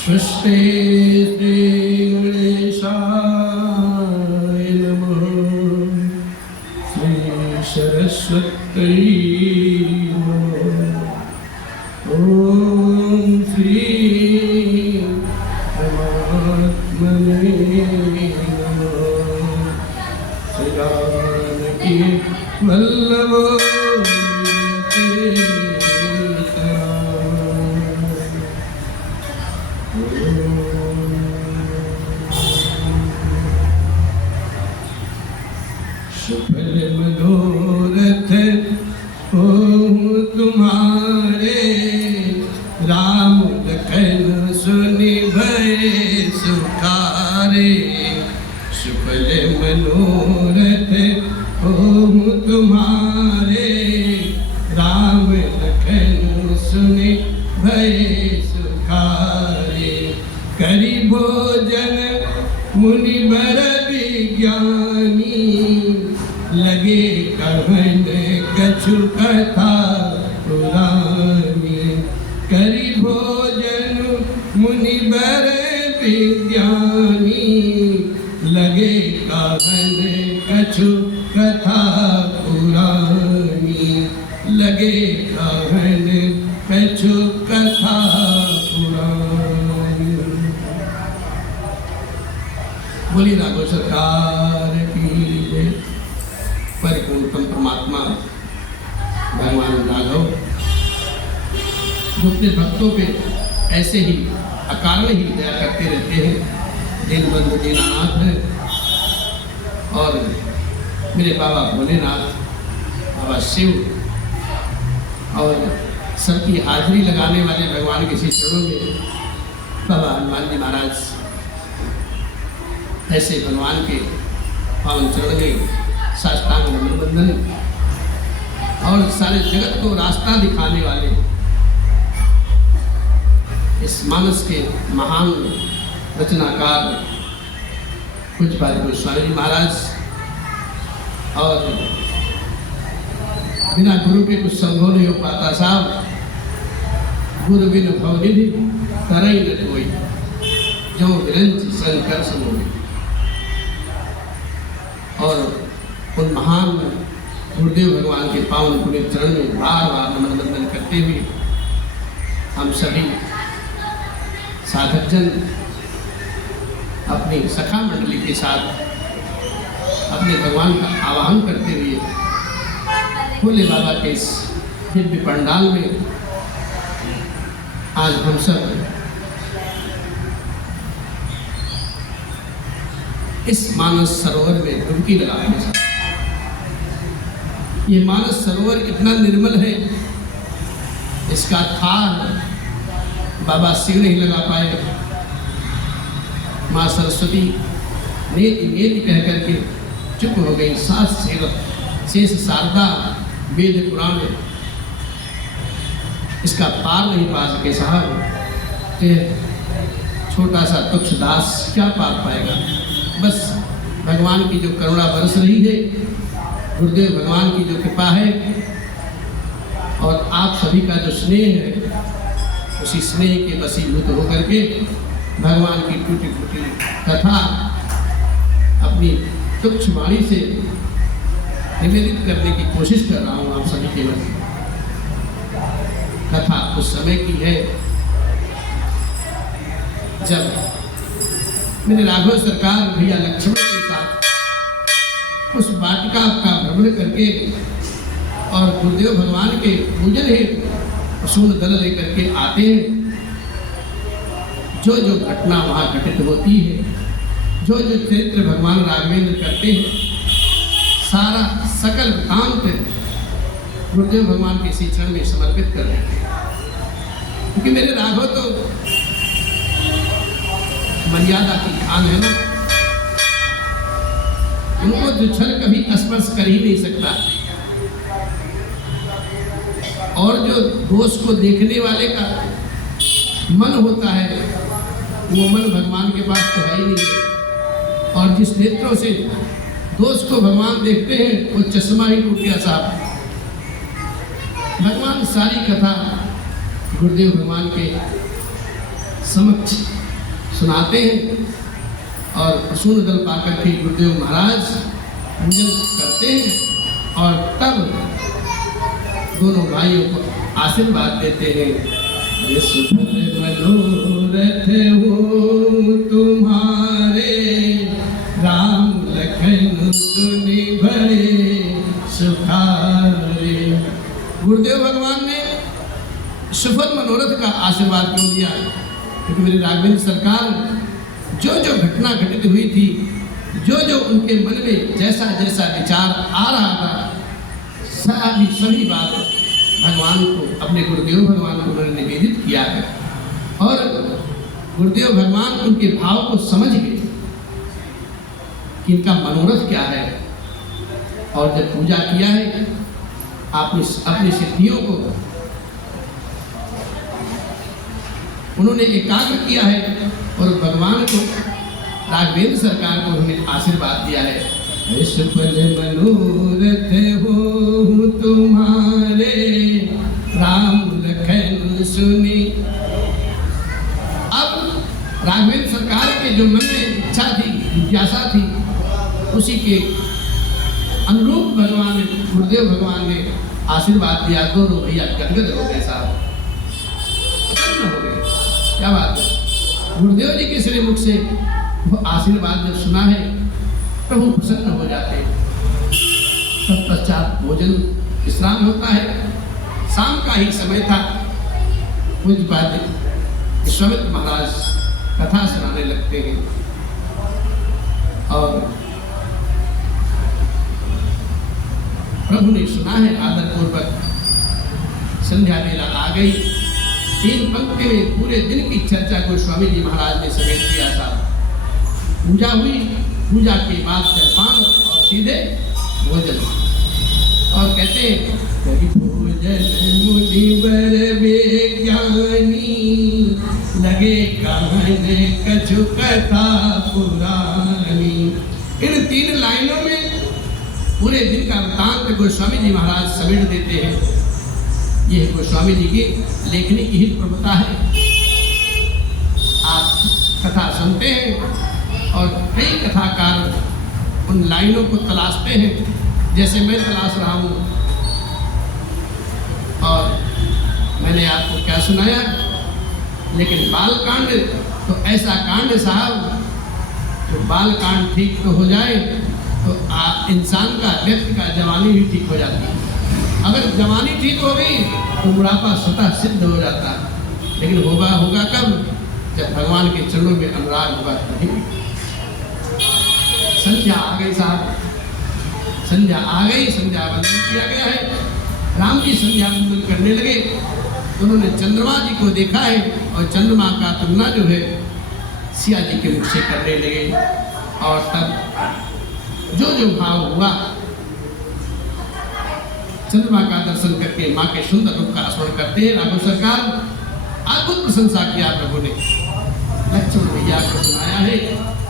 स्वस्ते श्री गणेशाय नमः। श्री सरस्वती नमः। ओम श्री परमात्मने नमः। श्री जानकी वल्लभ सुफल मनोरथ हो तुम्हारे, राम लखन सुनि भय सुखारे। सुफल मनोरथ हो तुम्हारे, राम लखन सुनि भय सुखारे। करि भोजन मुनि बर विज्ञानी, लगे कहन कछु कथा पुरानी। करि भोजन मुनि बर विज्ञानी, लगे कहन कछु कथा पुरानी। लगे कहन कछु कथा पुरानी। बोली राघव सरकार की जय। परिपूर्णतम परमात्मा भगवान राघव जो अपने भक्तों पे ऐसे ही अकारण ही दया करते रहते हैं, दीनबंधु दीनानाथ है। और मेरे बाबा भोलेनाथ, बाबा शिव और सबकी हाजिरी लगाने वाले भगवान के श्री चरणों में बाबा हनुमान जी महाराज ऐसे भगवान के पावन चरण में साष्टांग नमन बंदन। और सारे जगत को रास्ता दिखाने वाले इस मानस के महान रचनाकार कुछ बात गोस्वामी जी महाराज, और बिना गुरु के कुछ संभव नहीं हो पाता साहब। गुरु बिन भवनिधि तरई न कोई, जो विरंच शंकर समोई। और उन महान गुरुदेव भगवान के पावन पुण्य चरण में बार बार नमन बंदन करते हुए हम सभी साधक जन अपनी सखा मंडली के साथ अपने भगवान का आवाहन करते हुए भोले बाबा के इस दिव्य पंडाल में आज हम सब इस मानस सरोवर में डुबकी लगाएंगे। ये मानस सरोवर इतना निर्मल है, इसका थाह बाबा शिव नहीं लगा पाए। माँ सरस्वती नेति नेति कह करके चुप हो गई। सास शेष शारदा वेद पुराण इसका पार नहीं पा सके साहब। छोटा सा तुक्ष दास क्या पार पाएगा। बस भगवान की जो करुणा बरस रही है, गुरुदेव भगवान की जो कृपा है और आप सभी का जो स्नेह है, उसी स्नेह के वशीभूत होकर के भगवान की टूटी फूटी कथा अपनी तुच्छ वाणी से निवेदित करने की कोशिश कर रहा हूँ आप सभी के लिए। कथा उस समय की है जब मेरे राघव सरकार भैया लक्ष्मण के साथ उस वाटिका का भ्रमण करके और गुरुदेव भगवान के पूजन हेतु सूर्ण दल लेकर के आते हैं। जो जो घटना वहाँ घटित होती है, जो जो चरित्र भगवान राघवेंद्र करते हैं, सारा सकल वृत्तांत गुरुदेव भगवान के श्री चरण में समर्पित कर देते हैं। क्योंकि मेरे राघव तो मर्यादा की खान है ना, उनको दुच्छल कभी स्पर्श कर ही नहीं सकता। और जो दोष को देखने वाले का मन होता है, वो मन भगवान के पास तो है ही नहीं। और जिस नेत्रों से दोष को भगवान देखते हैं, वो चश्मा ही टूट गया साहब। भगवान सारी कथा गुरुदेव भगवान के समक्ष सुनाते हैं और प्रसून दल पाकर के गुरुदेव महाराज पूजन करते हैं और तब दोनों भाइयों को आशीर्वाद देते हैं। सुफल मनोरथ हो तुम्हारे, राम लखन सुनि भये सुखारे। गुरुदेव भगवान ने सफल मनोरथ का आशीर्वाद क्यों दिया? क्योंकि मेरी राघवेंद्र सरकार जो जो घटना घटित हुई थी, जो जो उनके मन में जैसा जैसा विचार आ रहा था, सभी बात भगवान को, अपने गुरुदेव भगवान को उन्होंने निवेदित किया है और गुरुदेव भगवान उनके भाव को समझ गए कि इनका मनोरथ क्या है। और जब पूजा किया है, आपने अपनी सिद्धियों को उन्होंने एकाग्र किया है और भगवान को, राघवेंद्र सरकार को उन्होंने आशीर्वाद दिया है। सफल मनोरथ हो तुम्हारे, राम लखन सुनि। अब राघवेंद्र सरकार के जो मन में इच्छा थी, जिज्ञासा थी, उसी के अनुरूप भगवान, गुरुदेव भगवान ने आशीर्वाद दिया। दोनों भैया गदगद हो गए, साहब हो गए। क्या बात है? गुरुदेव जी के श्री मुख से वो आशीर्वाद जब सुना है, प्रभु प्रसन्न हो जाते हैं। तत्पश्चात भोजन विश्राम होता है। शाम का ही समय था। पूज्य पाद विश्वामित्र महाराज कथा सुनाने लगते हैं और प्रभु ने सुना है आदर पूर्वक। संध्या बेला आ गई। 3 पंक्ति में पूरे दिन की चर्चा को स्वामी जी महाराज ने समेट दिया था। पूजा हुई, पूजा के बाद जलपान और सीधे भोजन। और कहते हैं भोजन मुनिवर विज्ञानी, लगे कहने कछु कथा पुरानी। इन 3 लाइनों में पूरे दिन का वृत्तांत गोस्वामी जी महाराज समेट देते हैं। यह गोस्वामी जी की लेखनी की ही प्रभुता है। आप कथा सुनते हैं और कई कथाकार उन लाइनों को तलाशते हैं, जैसे मैं तलाश रहा हूँ। और मैंने आपको क्या सुनाया, लेकिन बाल कांड तो ऐसा कांड साहब, तो बाल कांड ठीक तो हो जाए तो इंसान का, व्यक्ति का जवानी भी ठीक हो जाती है। अगर जवानी ठीक हो गई तो बुढ़ापा स्वतः सिद्ध हो जाता है। लेकिन होगा कब? जब भगवान के चरणों में अनुराग होगा तभी। संध्या आ गई साहब, संध्या आ गई। संध्या वंदन किया गया है। राम जी संध्या वंदन करने लगे। उन्होंने चंद्रमा जी को देखा है और चंद्रमा का तुलना जो है सिया जी के मुख से करने लगे। और तब जो जो भाव हुआ, चंद्रमा का दर्शन करके माँ के सुंदर रूप का स्मरण करते हैं राघव सरकार। अद्भुत प्रशंसा किया प्रभु ने। लक्ष्मण भैया को सुनाया है,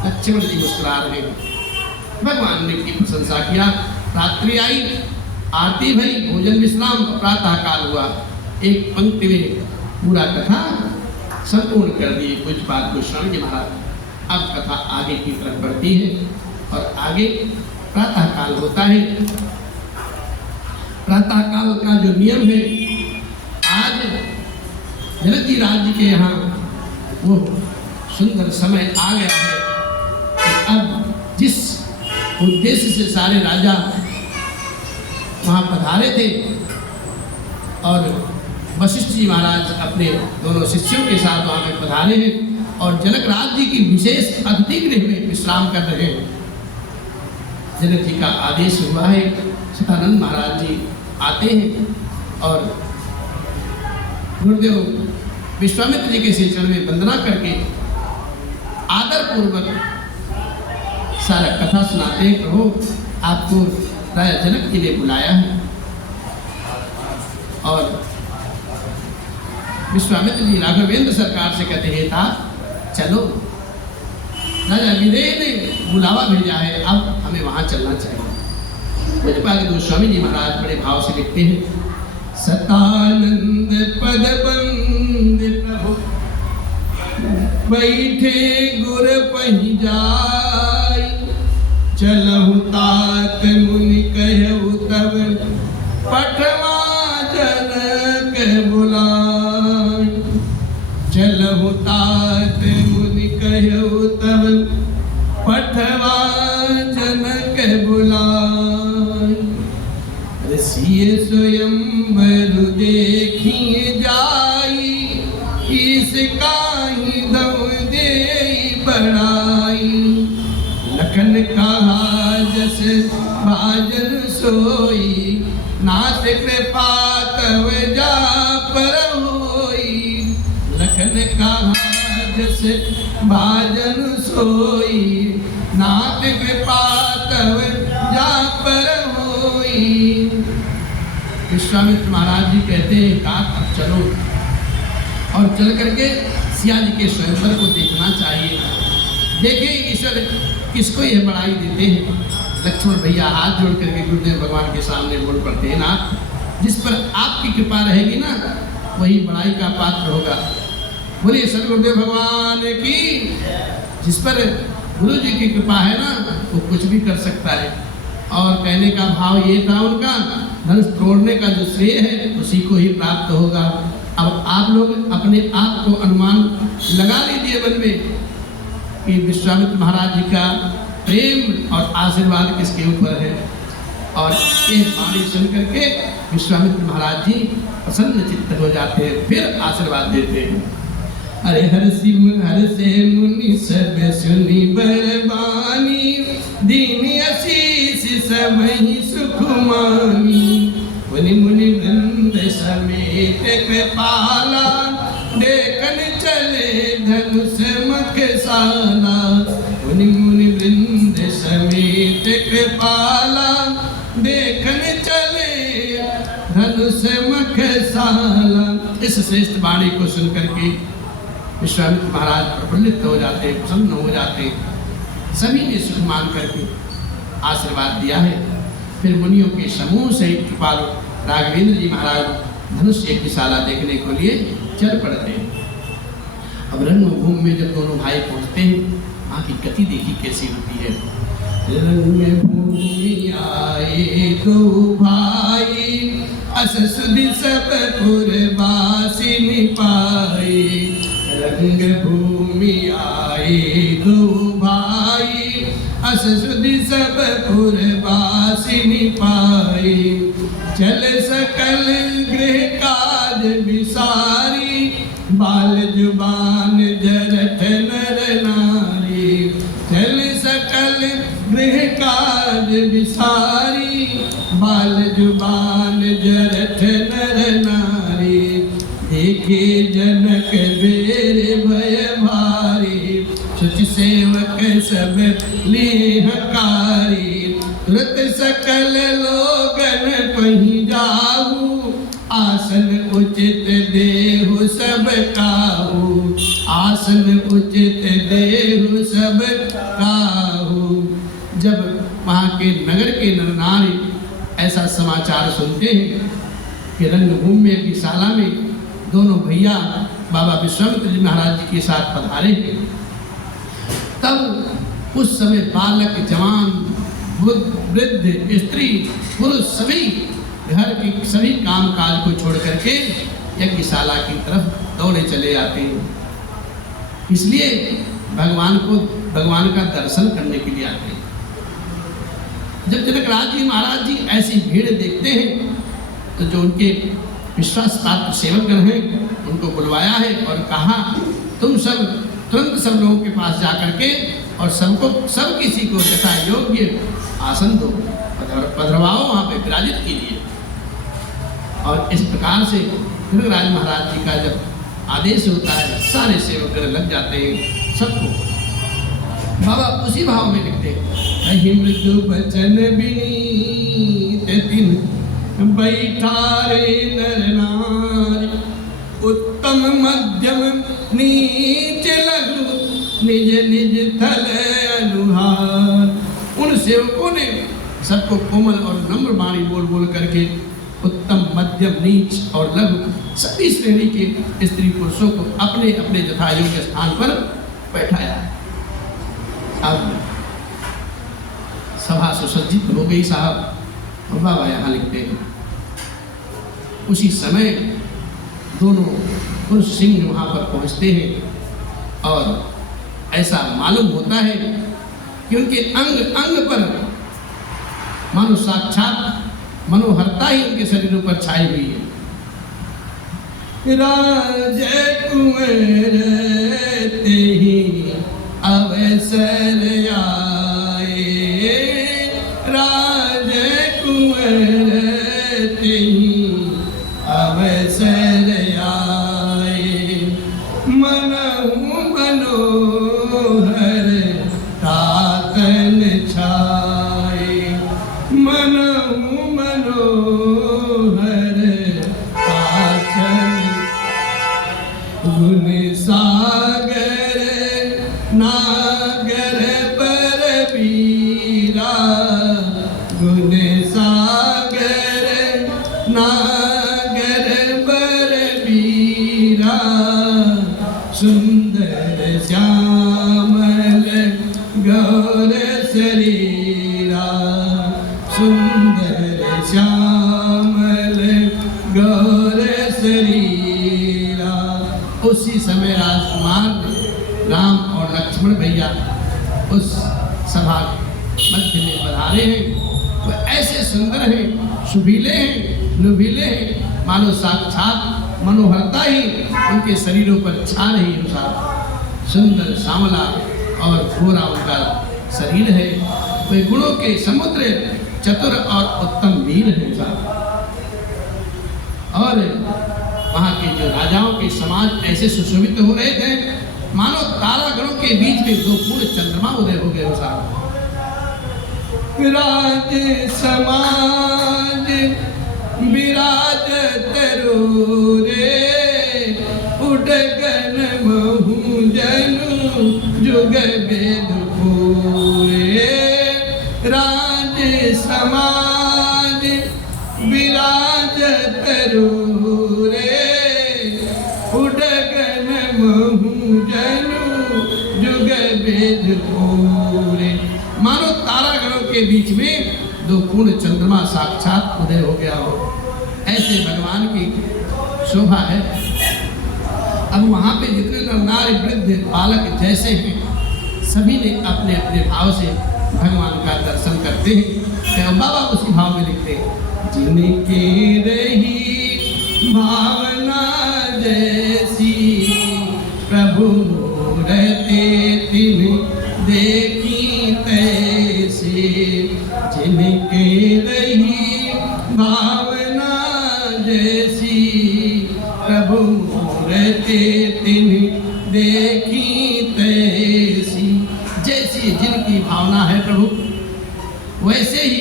लक्ष्मण जी मुस्कुरा रहे हैं। भगवान ने की प्रशंसा किया। रात्रि आई, आरती भई, भोजन विश्राम, प्रातः काल हुआ। एक पंक्ति में पूरा कथा संपूर्ण कर दी कुछ बात गोस्वामी जी महाराज। अब कथा आगे की तरफ बढ़ती है और आगे प्रातः काल होता है। प्रातः काल का जो नियम है, आज जनक जी राज्य के यहाँ वो सुंदर समय आ गया है कि अब जिस उद्देश्य से सारे राजा वहाँ पधारे थे और वशिष्ठ जी महाराज अपने दोनों शिष्यों के साथ वहाँ पे पधारे हैं और जनक राज जी की विशेष अतिथि गृह में विश्राम कर रहे हैं। जनक जी का आदेश हुआ है, सतानंद महाराज जी आते हैं और गुरुदेव विश्वामित्र जी के श्री चरण में वंदना करके आदर पूर्वक सारा कथा सुनाते हैं। प्रभु आपको राजा जनक जी ने बुलाया है। और विश्वामित्र जी राघवेंद्र सरकार से कहते हैं था चलो, राजा विदेह ने बुलावा भेजा है, अब हमें वहां चलना चाहिए। मुझे पाद गोस्वामी जी महाराज बड़े भाव से लिखते हैं, सतानंद पद बंद प्रभु बैठे गुर पही जाय, चलहु तात मुनि कहु तब, पठवा जनक बुलाय। चलहु तात मुनि कहु तब, पठवा जनक बुलाय। ऋषि स्वयंवर देखिए जाई, इसका ही दम दे बढ़ाई। लखन कहा जस भाजन सोई, नाथ कृपा तव जा पर होई। लखन कहा जस भाजन सोई, नाथ कृपा तव जा पर होई। विश्वामित्र महाराज जी कहते हैं काक अब चलो, और चल करके सिया जी के स्वयंवर को देखना चाहिए। देखिए ईश्वर किसको यह बड़ाई देते हैं। लक्ष्मण भैया हाथ जोड़ करके गुरुदेव भगवान के सामने बोल पड़ते हैं, नाथ जिस पर आपकी कृपा रहेगी ना वही बड़ाई का पात्र होगा। बोलिए सर गुरुदेव भगवान की। जिस पर गुरु जी की कृपा है ना वो कुछ भी कर सकता है। और कहने का भाव ये था उनका, धनुष तोड़ने का जो श्रेय है उसी को ही प्राप्त होगा। अब आप लोग अपने आप को अनुमान लगा लीजिए मन में कि विश्वामित्र महाराज जी का प्रेम और आशीर्वाद किसके ऊपर है। और ये वाणी सुन करके विश्वामित्र महाराज जी प्रसन्न चित्त हो जाते हैं, फिर आशीर्वाद देते हैं। अरे हर से मुनि सब सुनी बरबानी, दीन आशीष सब ही सुख मानी। मुनि मुनि वृंद समेत कृपाला, देखन चले धनुष मखसाला। मुनि मुनि वृंद समेत कृपाला, देखन चले धनुष मखसाला। इस श्रेष्ठ वाणी को सुन करके विश्वामित्र महाराज प्रफुल्लित हो जाते, प्रसन्न हो जाते। सभी ने सुख मान करके आशीर्वाद दिया है। फिर मुनियों के समूह से कृपाल राघवेंद्र जी महाराज धनुष यज्ञशाला देखने को लिए चल पड़ते हैं। अब रणभूमि में जब दोनों भाई पहुंचते हैं, वहाँ की गति देखी कैसी होती है। रणभूमि आए दो भाई, अस सुधि सब पुरवासी निपाए। रंगभूमि आए दो भाई, अस सुधि सब पुरवासी निपाए। चल सकल गृह काज विसारी, बाल जुबान जरठ नर नारी। चल सकल गृह काज विसारी, बाल जुबान जरठ नर नारी। देखे जनक बेर भय भारी, शुचि सेवक सब लेहकारी। तुरत सकल लोगन पही जाहू, आसन उचित देहु सब काहू। आसन उचित देहु सब काहू। जब वहाँ के नगर के नर नारी ऐसा समाचार सुनते हैं कि रंगभूमि की शाला में दोनों भैया बाबा विश्वामित्र जी महाराज जी के साथ पधारे, तब उस समय बालक, जवान, वृद्ध, स्त्री, पुरुष सभी घर के सभी काम काज को छोड़ करके यज्ञशाला की तरफ दौड़े चले आते हैं। इसलिए भगवान का दर्शन करने के लिए आते हैं। जब जनकराज जी महाराज जी ऐसी भीड़ देखते हैं तो जो उनके विश्वास पात्र सेवकगण हैं उनको बुलवाया है और कहा तुम सब तुरंत सब लोगों के पास जा करके और सब किसी को यथा योग्य आसन दो, पधरवाओ, वहाँ पे विराजित कीजिए। और इस प्रकार से जनकराज महाराज जी का जब आदेश होता है सारे सेवक लग जाते हैं सबको। बाबा उसी भाव में लिखते हैं, मृदु बचन विनीत दिन बैठारे नर नारी। उत्तम मध्यम नीच लघु निज निज थल अनुहार। उन सेवकों ने सबको कोमल और नम्र वाणी बोल बोल करके उत्तम, मध्यम, नीच और लघु सभी श्रेणी के स्त्री पुरुषों को अपने अपने यथा योग्य स्थान पर बैठाया। अब सभा सुसज्जित हो गई साहब, और बाबा यहाँ लिखते हैं, उसी समय दोनों पुरुष सिंह वहाँ पर पहुँचते हैं और ऐसा मालूम होता है कि उनके अंग अंग पर मानो साक्षात मनोहरता ही उनके शरीरों पर छाई हुई है। राजे कुंवर तेहि अवसर आए, राजे कुंवर तेहि अवसर आए, मनहु मनोहर तातन छाए, मनहु मनोहर तातन, गुण सागर नागर पर बीरा, गुण सागर नागर पर बीरा, सुंदर श्यामल गौर शरीरा, सुंदर श्यामल गौर शरीरा। उसी समय राजकुमार राम और लक्ष्मण भैया उस सभा मध्य में पधारे हैं। वो ऐसे सुंदर हैं, शुभीले हैं, लुभीले हैं, मानो साक्षात मनोहरता ही उनके शरीरों पर छा रही है। साहब सुंदर सांवला और गोरा उनका शरीर है। वे गुणों के समुद्र, चतुर और उत्तम वीर हैं साहब। और वहाँ के जो राजाओं के समाज ऐसे सुशोभित हो रहे थे, मानो तारागणों के बीच में दो पूर्ण चंद्रमा उदय हो गए हो साहब। राज समाज विराज तरोरे, उडगन महु जनु जुग वेद पूरे, राज समाज विराज तरोरे, उडगन महु जनु जुग वेद पूरे। मानो तारागणों के बीच में दो पूर्ण चंद्रमा साक्षात उदय हो गया हो, ऐसे भगवान की शोभा है। अब वहाँ पे जितने नर नारी वृद्ध बालक जैसे हैं, सभी ने अपने अपने भाव से भगवान का दर्शन करते हैं। बाबा उसी भाव में लिखते हैं, जिनके रही भावना जैसी, प्रभु रहते तिन देखी तैसी, जिनके रही भावना जैसी, प्रभु रहते तिन देखी तैसी। जैसी जिनकी भावना है प्रभु, वैसे ही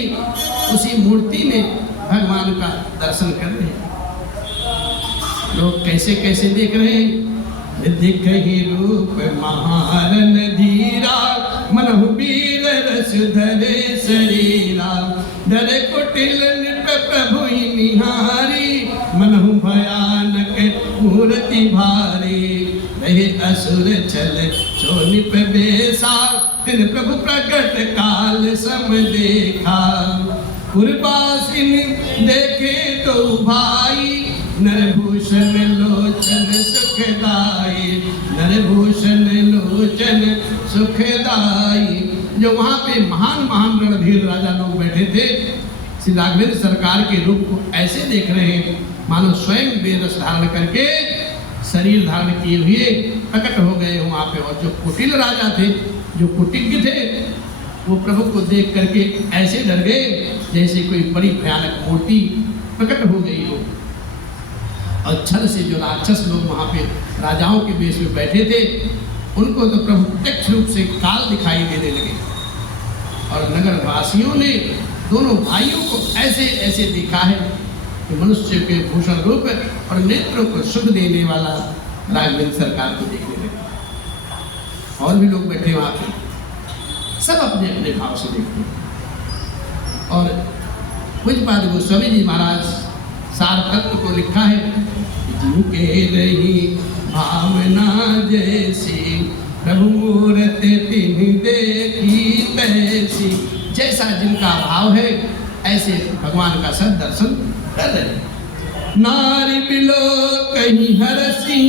उसी मूर्ति में भगवान का दर्शन कर रहे हैं। लोग कैसे कैसे देख रहे हैं। दिख ही रूप महारन धीरा, मनहु वीर रस धरे शरीरा, डरे कुटिल नृप प्रभु ही निहारी, मनहु भयानक मूर्ति भारी, रहे असुर चल चोनिप बेसा, तिन प्रभु प्रकट काल सम देखा, पुरबासिन देखे तो भाई, नरभूषण लोचन सुखदाई, नरभूषण लोचन सुखदाई। जो वहाँ पे महान महान रणधीर राजा लोग बैठे थे, श्री राघवेंद्र सरकार के रूप को ऐसे देख रहे हैं, मानो स्वयं वेदस धारण करके शरीर धारण किए हुए प्रकट हो गए वहाँ पे। और जो कुटिल राजा थे, जो कुटिज्ञ थे, वो प्रभु को देख करके ऐसे डर गए जैसे कोई बड़ी भयानक मूर्ति प्रकट हो गई हो। और छल से जो राक्षस लोग वहाँ पे राजाओं के बेश में बैठे थे, उनको तो प्रभु प्रत्यक्ष रूप से काल दिखाई देने लगे। और नगर वासियों ने दोनों भाइयों को ऐसे ऐसे देखा है कि मनुष्य के भूषण रूप और नेत्रों को सुख देने वाला राघवेंद्र सरकार को देखने लगे। और भी लोग बैठे वहाँ पे, सब अपने अपने भाव से देखते हैं। और पूज्यपाद गोस्वामी जी महाराज सार तत्व को लिखा है, जिनके रही भावना जैसी, प्रभु मूरत तिन्हि देखी तैसी। जैसा जिनका भाव है ऐसे भगवान का सब दर्शन कर रहे हैं। नारी बिलो कहीं हरसी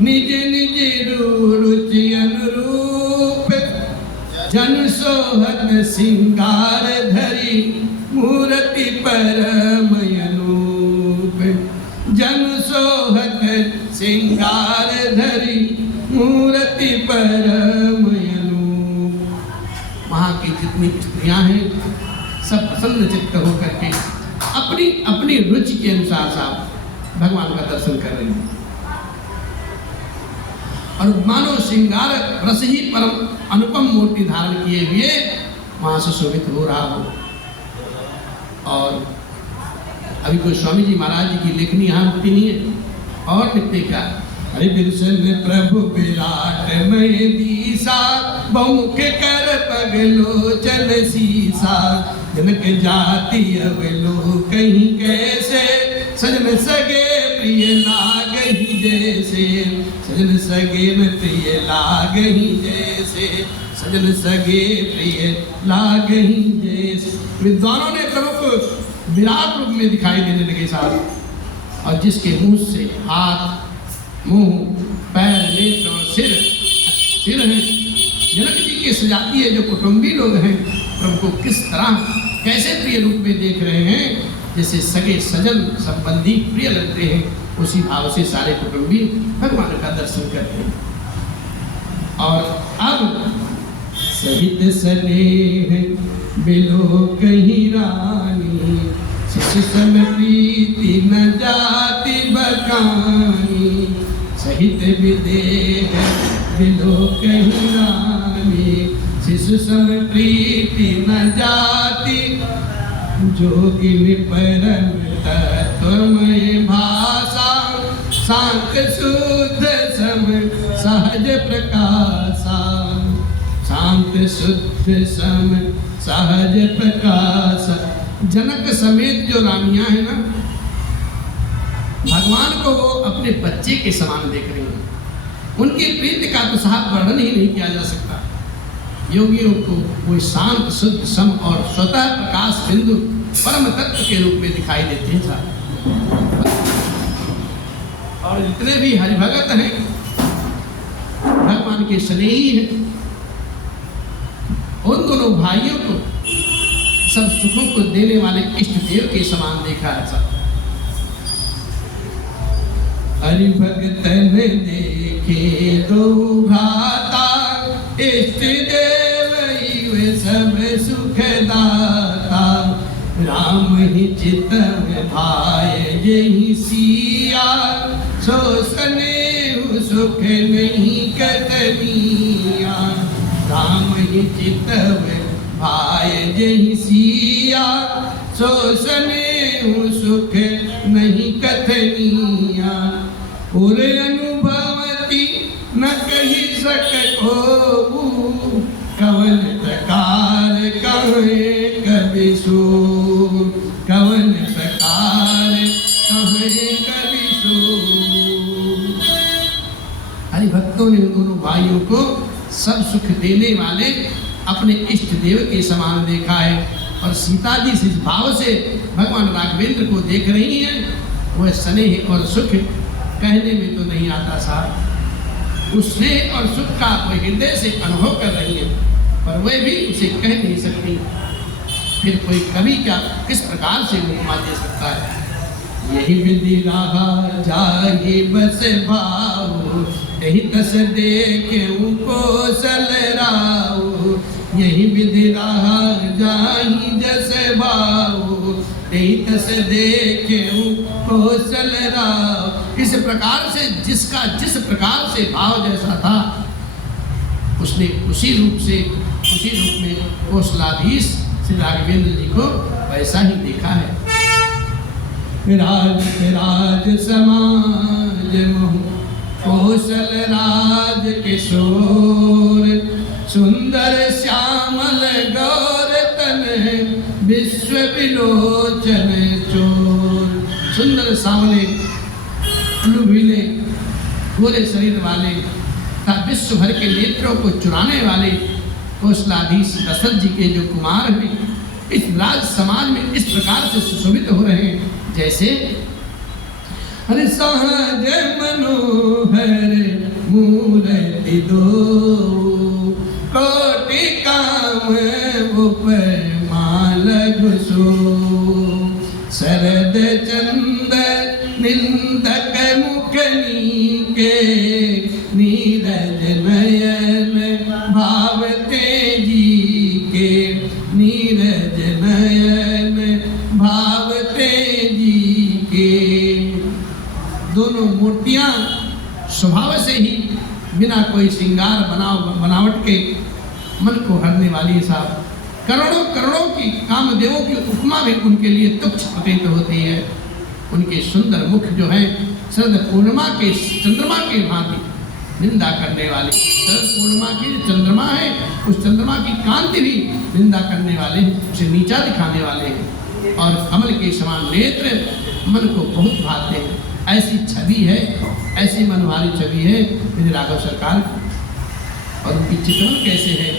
निज निज रुचि अनुरूप, जन सोहत सिंगार धरी मूर्ति परम अनूप। जन सोहत सिंगार धरी मूर्ति परम अनूप। वहाँ की जितनी स्त्रियां हैं सब प्रसन्न चित्त होकर के अपनी अपनी रुचि के अनुसार साहब भगवान का दर्शन कर रही हैं और मानो श्रृंगार रस ही परम अनुपम मूर्ति धारण किए हुए वहां से शोभित हो रहा हो। और अभी कोई स्वामी जी महाराज जी की लेखनी यहाँ रुकती नहीं है और लिखते क्या, अरे बिरसन प्रभु विराट मय दीसा, बहुमुख कर पगलो चल सीसा। जनक जाति अवलो कहीं कैसे, सजन सगे प्रिय लागहि जैसे। सजन सगे न प्रिय लागहि जैसे, सजन सगे प्रिय लागहि जैसे। विद्वानों ने प्रभु को विराट रूप में दिखाई देने लगे साहब, और जिसके मुंह से हाथ, मुंह, पैर, नेत्र और सिर है। जनक जी के सजातीय जो कुटुंबी लोग हैं प्रभु को किस तरह कैसे प्रिय रूप में देख रहे हैं, जैसे सगे सजन संबंधी प्रिय लगते हैं, उसी भाव से सारे कुटुंबी भगवान का दर्शन करते हैं। और अब सहित स्नेह बिलो कहीं रानी, शिशु सम प्रीति न जाति बकानी। सहित विदेह बिलो कहीं रानी, शिशु सम प्रीति न जाति। जोगिनी परम तत्वमय भाषा, शांत शुद्ध सम सहज प्रकाशा। शांत शुद्ध सम सहज प्रकाश। जनक समेत जो रानियां हैं ना, भगवान को वो अपने बच्चे के समान देख रही हैं। उनकी प्रीति का तो साहब वर्णन ही नहीं किया जा सकता। योगियों को वो शांत शुद्ध सम और स्वतः प्रकाश बिंदु परम तत्व के रूप में दिखाई देते हैं साहब। और जितने भी हरिभगत हैं भगवान के स्नेही हैं, उन दोनों भाइयों को सब सुखों को देने वाले इष्ट देव के समान देखा है सब। हरिभगतन देखे दो भ्राता, इष्ट देव वे सब सुख दाता। राम ही चितम भाय जहि सिया, सो स्नेह सुख नहीं कतनिया। राम ही चितम भाय जहि सिया, सो स्नेह सुख नहीं कथनिया। और अनुभवती न कही सको, कवन प्रकार कहे कवि सो। कवन प्रकार कहे कवि सो। हरिभक्तों ने उन दोनों भाइयों को सब सुख देने वाले अपने इष्ट देव के समान देखा है। और सीता जी इस भाव से भगवान राघवेंद्र को देख रही हैं, वह स्नेह और सुख कहने में तो नहीं आता साहब। उस स्नेह और सुख का वह हृदय से अनुभव कर रही है, पर वह भी उसे कह नहीं सकती। फिर कोई कवि क्या किस प्रकार से उपमा दे सकता है। यही विधि रहा जाहि बस भाऊ, यही तस देखे कौशल राऊ। यही विधि रहा जाहि जस भाऊ, यही तस देखे कौशल राऊ। इस प्रकार से जिसका जिस प्रकार से भाव जैसा था, उसने उसी रूप में कौशलाधीश श्री राघवेंद्र जी को वैसा ही देखा है। राज समाज मोह कौशल राज किशोर, सुंदर श्यामल गौर तन विश्व विलोचन चोर। सुंदर सांवले लुभीले गोरे शरीर वाले तथा विश्व भर के नेत्रों को चुराने वाले कौशलाधीश दशरथ जी के जो कुमार हैं इस राज समाज में इस प्रकार से सुशोभित हो रहे हैं जैसे हरि सहज मनोहर मूर्ति दो कोटि काम उपमाल घुसो शरद चंद निंदक मुखनी के नीरज नयन भावते जी के नीरज नयन भावते जी के। दोनों मूर्तियां स्वभाव से ही बिना कोई श्रृंगार बनावट के मन को हरने वाली है साहब। करोड़ों करोड़ों की कामदेवों की उपमा भी उनके लिए तुच्छ प्रतीत होती है। उनके सुंदर मुख जो है शरद पूर्णिमा के चंद्रमा के भांति निंदा करने वाले, शरद पूर्णिमा की जो चंद्रमा है उस चंद्रमा की कांति भी निंदा करने वाले हैं, उसे नीचा दिखाने वाले हैं। और कमल के समान नेत्र मन को बहुत भाते हैं। ऐसी छवि है, ऐसी मनोहारी छवि है मेरे राघव सरकार की। और उनकी चित्रण कैसे है?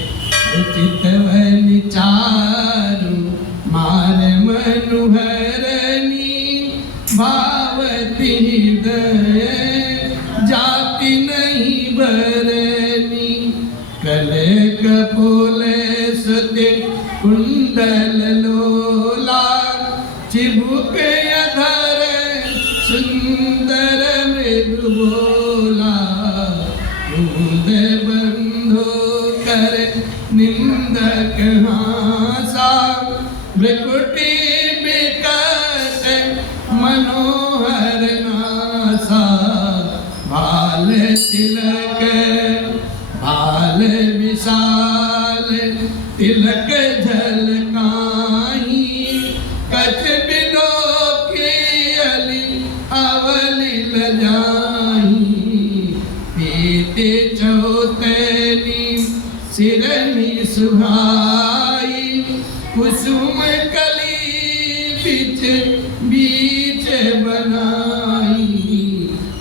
चितवन चारु मार मनुहरनी भावती हृदय जाति नहीं बरनी कले कपोले सते कुंडल लोला चिबुक अधर सुंदर मृदु बोला बंधो कर निंदक हासा भ्रकुटी विकट मनोहर नासा भाल तिलक भाल विशाल तिलक झलकाई कच बिलो की अली अवली लजाई पीते चौतनी सिरनी सुहाई कुसुम कली बीच बीच बनाई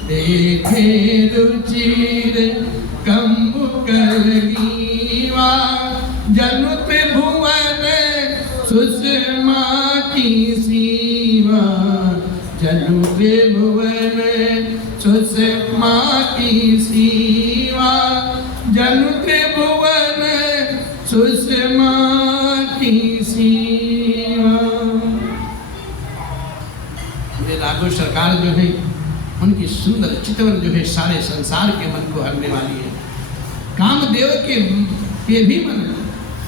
देखे रुचिर कंबुकल गीवा जनुत भुवन सुषमा की सीवा जनुत भुवन सुषमा की सीवा जनुत भुवन सुषमा की सीवा। राघव सरकार जो है उनकी सुंदर चितवन जो है सारे संसार के मन को हरने वाली है। कामदेव के भी मन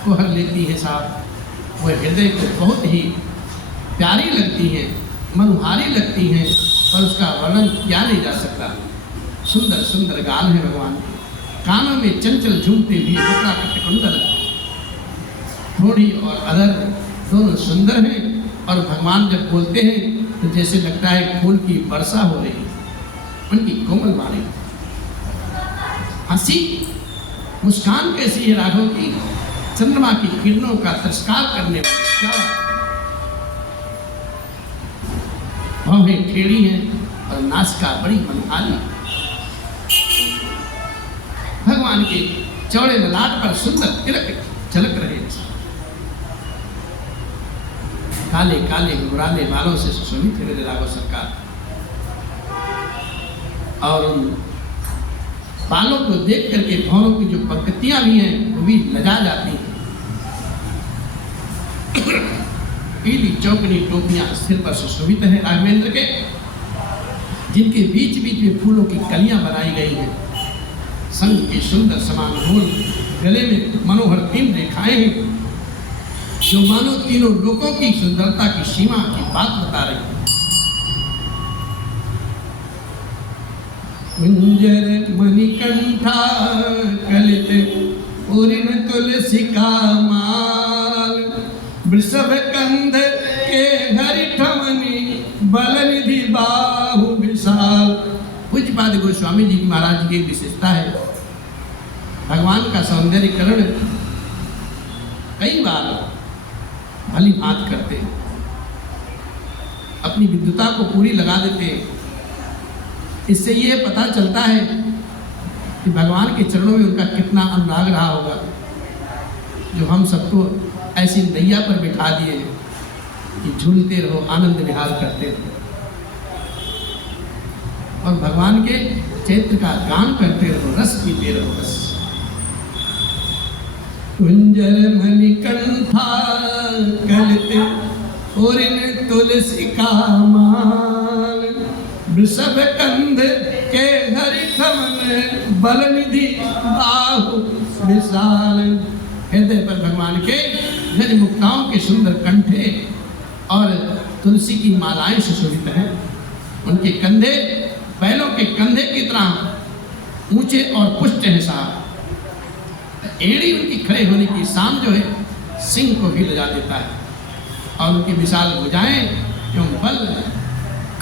को हर लेती है साहब। वह हृदय को बहुत ही प्यारी लगती है, मनोहारी लगती है और उसका वर्णन किया नहीं जा सकता। सुंदर सुंदर गान है भगवान के, कानों में चंचल झूमते हुए कपड़ा कुंडल, थोड़ी और अधर दोनों सुंदर हैं। और भगवान जब बोलते हैं तो जैसे लगता है फूल की वर्षा हो रही है। उनकी कोमल वाणी, हंसी मुस्कान कैसी है राघव की, चंद्रमा की किरणों का तिरस्कार करने वाली, भौहें टेढ़ी हैं और नासिका बड़ी मनोहारी। भगवान के चौड़े ललाट पर सुंदर तिलक झलक रहे, काले काले मुराले बालों से सुशोभित है मेरे राघव सरकार। और उन बालों को देख करके भौरों की जो पंक्तियां भी हैं वो भी लजा जाती हैं। पीली चौकनी टोपियां सिर पर सुशोभित है राघवेंद्र के, जिनके बीच बीच में फूलों की कलियां बनाई गई हैं। संग के सुंदर समान ढोल, गले में मनोहर 3 रेखाएं हैं जो मानो तीनों लोकों की सुंदरता की सीमा की बात बता रही है। कुंजर मणिकंठा कलित पूर्ण तुलसी का माल, वृषभ कंध के हरि ठमनी बल निधि बाहु विशाल। पूज्यपाद गोस्वामी जी महाराज की एक विशेषता है, भगवान का सौंदर्यकरण कई बार भली भांत करते हैं, अपनी विद्युता को पूरी लगा देते हैं। इससे ये पता चलता है कि भगवान के चरणों में उनका कितना अनुराग रहा होगा, जो हम सबको ऐसी नैया पर बिठा दिए हैं कि झूलते रहो, आनंद विहार करते रहो और भगवान के चैत्र का गान करते रहो, रस पीते रहो। रस कुंजर मणिकंठा कलते और इन तुलसी का मान, वृषभ कंध के हरि थमन, बल निधि बाहु विशाल। हृदय पर भगवान के गज मुक्ताओं के सुंदर कंठे और तुलसी की मालाएं सुशोभित हैं। उनके कंधे बैलों के कंधे की तरह ऊंचे और पुष्ट हैं साहब। एड़ी उनकी खड़े होने की शान जो है सिंह को भी लजा देता है, और उनकी विशाल भुजाएं एवं बल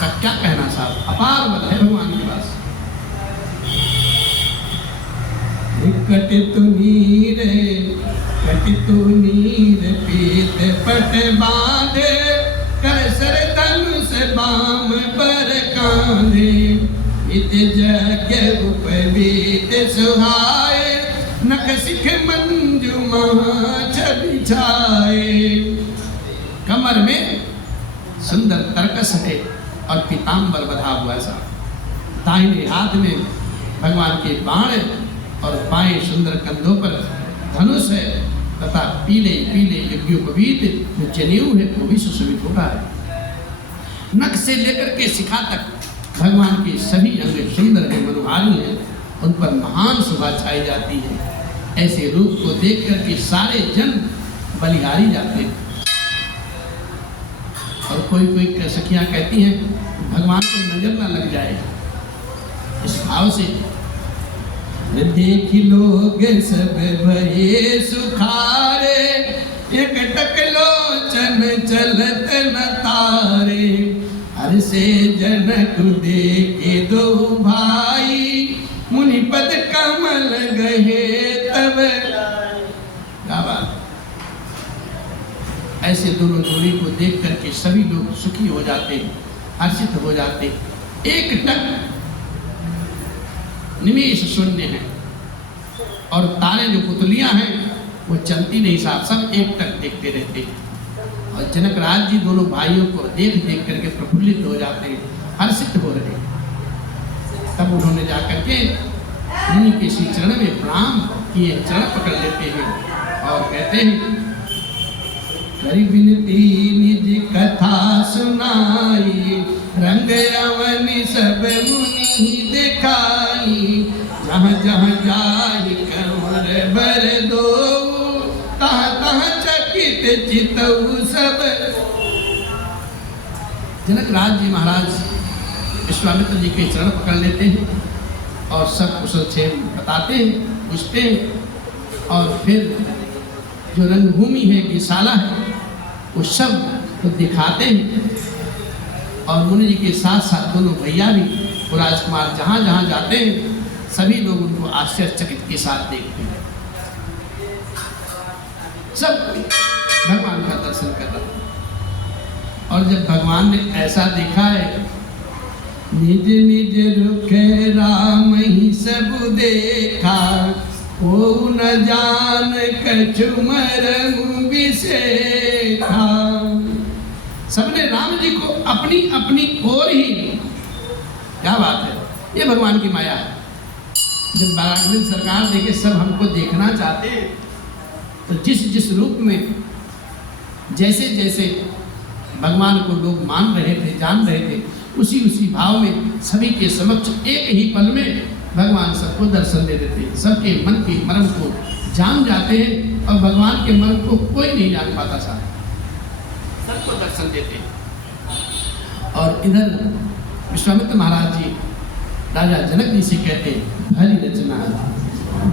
का क्या कहना साहब, अपार बल है भगवान के पास। कट तु नीर पीत पट बांधे, कर सर धनुष बाम पर कांधे, इत जग उपवीत सुहाए, नख सिख मंजू छवि छाए। कमर में सुंदर तरकस है और पीताम्बर बधा हुआ सा। दाहिने हाथ में भगवान के बाण और बाएं सुंदर कंधों पर धनुष है तथा पीले पीले यज्ञोपवीत जो जनेऊ है वो भी सुशोभित हो रहा है। नख से लेकर के शिखा तक भगवान के सभी अंग सुंदर है, मनोहारी है, उन पर महान शोभा छाई जाती है। ऐसे रूप को देख करके सारे जन बलिहारी जाते हैं। और कोई कोई सखियां कहती हैं भगवान को नजर ना लग जाए, इस भाव से देख लोग सब भये सुखारे, एक टकलोचन चलत न तारे, हर से जनक देखे दो भाई, मुनिपद कमल गहे तब। क्या बात, ऐसे दोनों जोड़ी को देख करके सभी लोग सुखी हो जाते, हर्षित हो जाते। एक टक निमेष शून्य है और तारे जो पुतलियां हैं वो चलती नहीं साहब, सब एक टक देखते रहते हैं। और जनक राज जी दोनों भाइयों को देख देख करके प्रफुल्लित हो जाते हैं, हर्षित हो रहे हैं। तब उन्होंने जाकर के मुनि के श्री चरण में प्रणाम किए, चरण पकड़ लेते हैं और कहते हैं करी विनती निज कथा सुनाई, रंग अवनि सब मुनि दिखाई, जहाँ जहाँ जाहि कंवर बर दो, तहाँ तहाँ चकित चितऊ सब। जनक राज जी महाराज विश्वामित्र जी के चरण पकड़ लेते हैं और सब कुशल क्षेम बताते हैं, पूछते हैं। और फिर जो रंगभूमि है, गीशाला है, वो सब तो दिखाते हैं। और मुनि जी के साथ साथ दोनों भैया भी, वो राजकुमार जहाँ जहाँ जाते हैं सभी लोग उनको आश्चर्यचकित के साथ देखते हैं। सब भगवान का दर्शन कर रहे हैं। और जब भगवान ने ऐसा देखा है, निज निज रुखे राम ही सब देखा, ओ न जान कछु मरम विशेखा। सबने राम जी को अपनी अपनी ओर ही, क्या बात है, ये भगवान की माया है। जब बारागमन सरकार देखे सब हमको देखना चाहते हैं, तो जिस जिस रूप में जैसे जैसे भगवान को लोग मान रहे थे, जान रहे थे, उसी उसी भाव में सभी के समक्ष एक ही पल में भगवान सबको दर्शन दे देते हैं। सबके मन के मर्म को जान जाते हैं और भगवान के मर्म को कोई नहीं जान पाता साहब, सबको दर्शन देते हैं। और इधर विश्वामित्र महाराज जी राजा जनक जी से कहते भली रचना,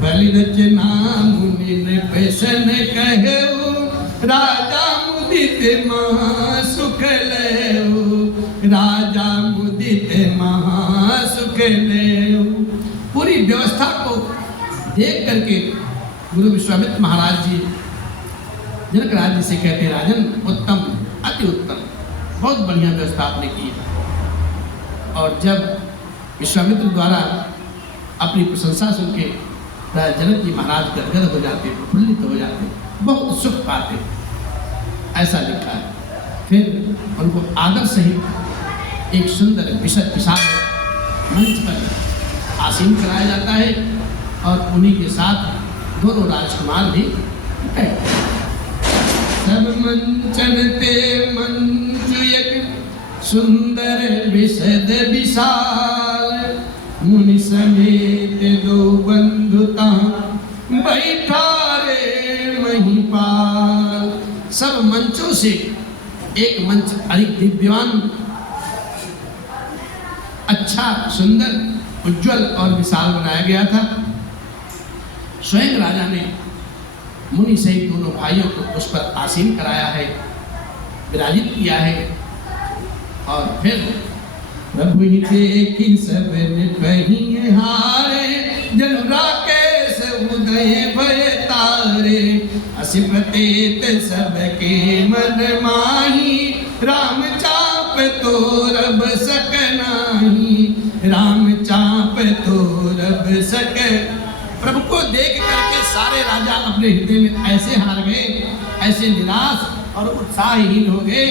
भली रचना मुनि ने पैसन कहू, राजा मुदित महा सुख लेऊ, राजा मुदित महा सुख लेऊ। पूरी व्यवस्था को देख करके गुरु विश्वामित्र महाराज जी जनक राज जी से कहते राजन उत्तम, अति उत्तम, बहुत बढ़िया व्यवस्था आपने की है। और जब विश्वामित्र द्वारा अपनी प्रशंसा सुन के जनक जी महाराज गदगद हो जाते, प्रफुल्लित हो जाते, बहुत सुख पाते, ऐसा लिखा है। फिर उनको आदर सहित एक सुंदर विशाल मंच पर आसीन कराया जाता है और उन्हीं के साथ दोनों राजकुमार भी बैठे। सब मंचन ते मंचु एक सुंदर विशद विशाल, मुनि समेत दो बंधुता बैठा रे महिपाल। सब मंचों से एक मंच अधिक दिव्यमान, अच्छा, सुंदर, उज्जवल और विशाल बनाया गया था। स्वयं राजा ने मुनि सहित दोनों भाइयों को उस पर आसीन कराया है, विराजित किया है। और फिर प्रभु ही देखी सब कहीं हारे, जनुरा केस उदय भय तारे, असि प्रतीत सबके मन माही, राम चाप तो रब सक नाही, राम चाप तो रब सक। प्रभु को देख करके सारे राजा अपने हृदय में ऐसे हार गए, ऐसे निराश और उत्साहहीन हो गए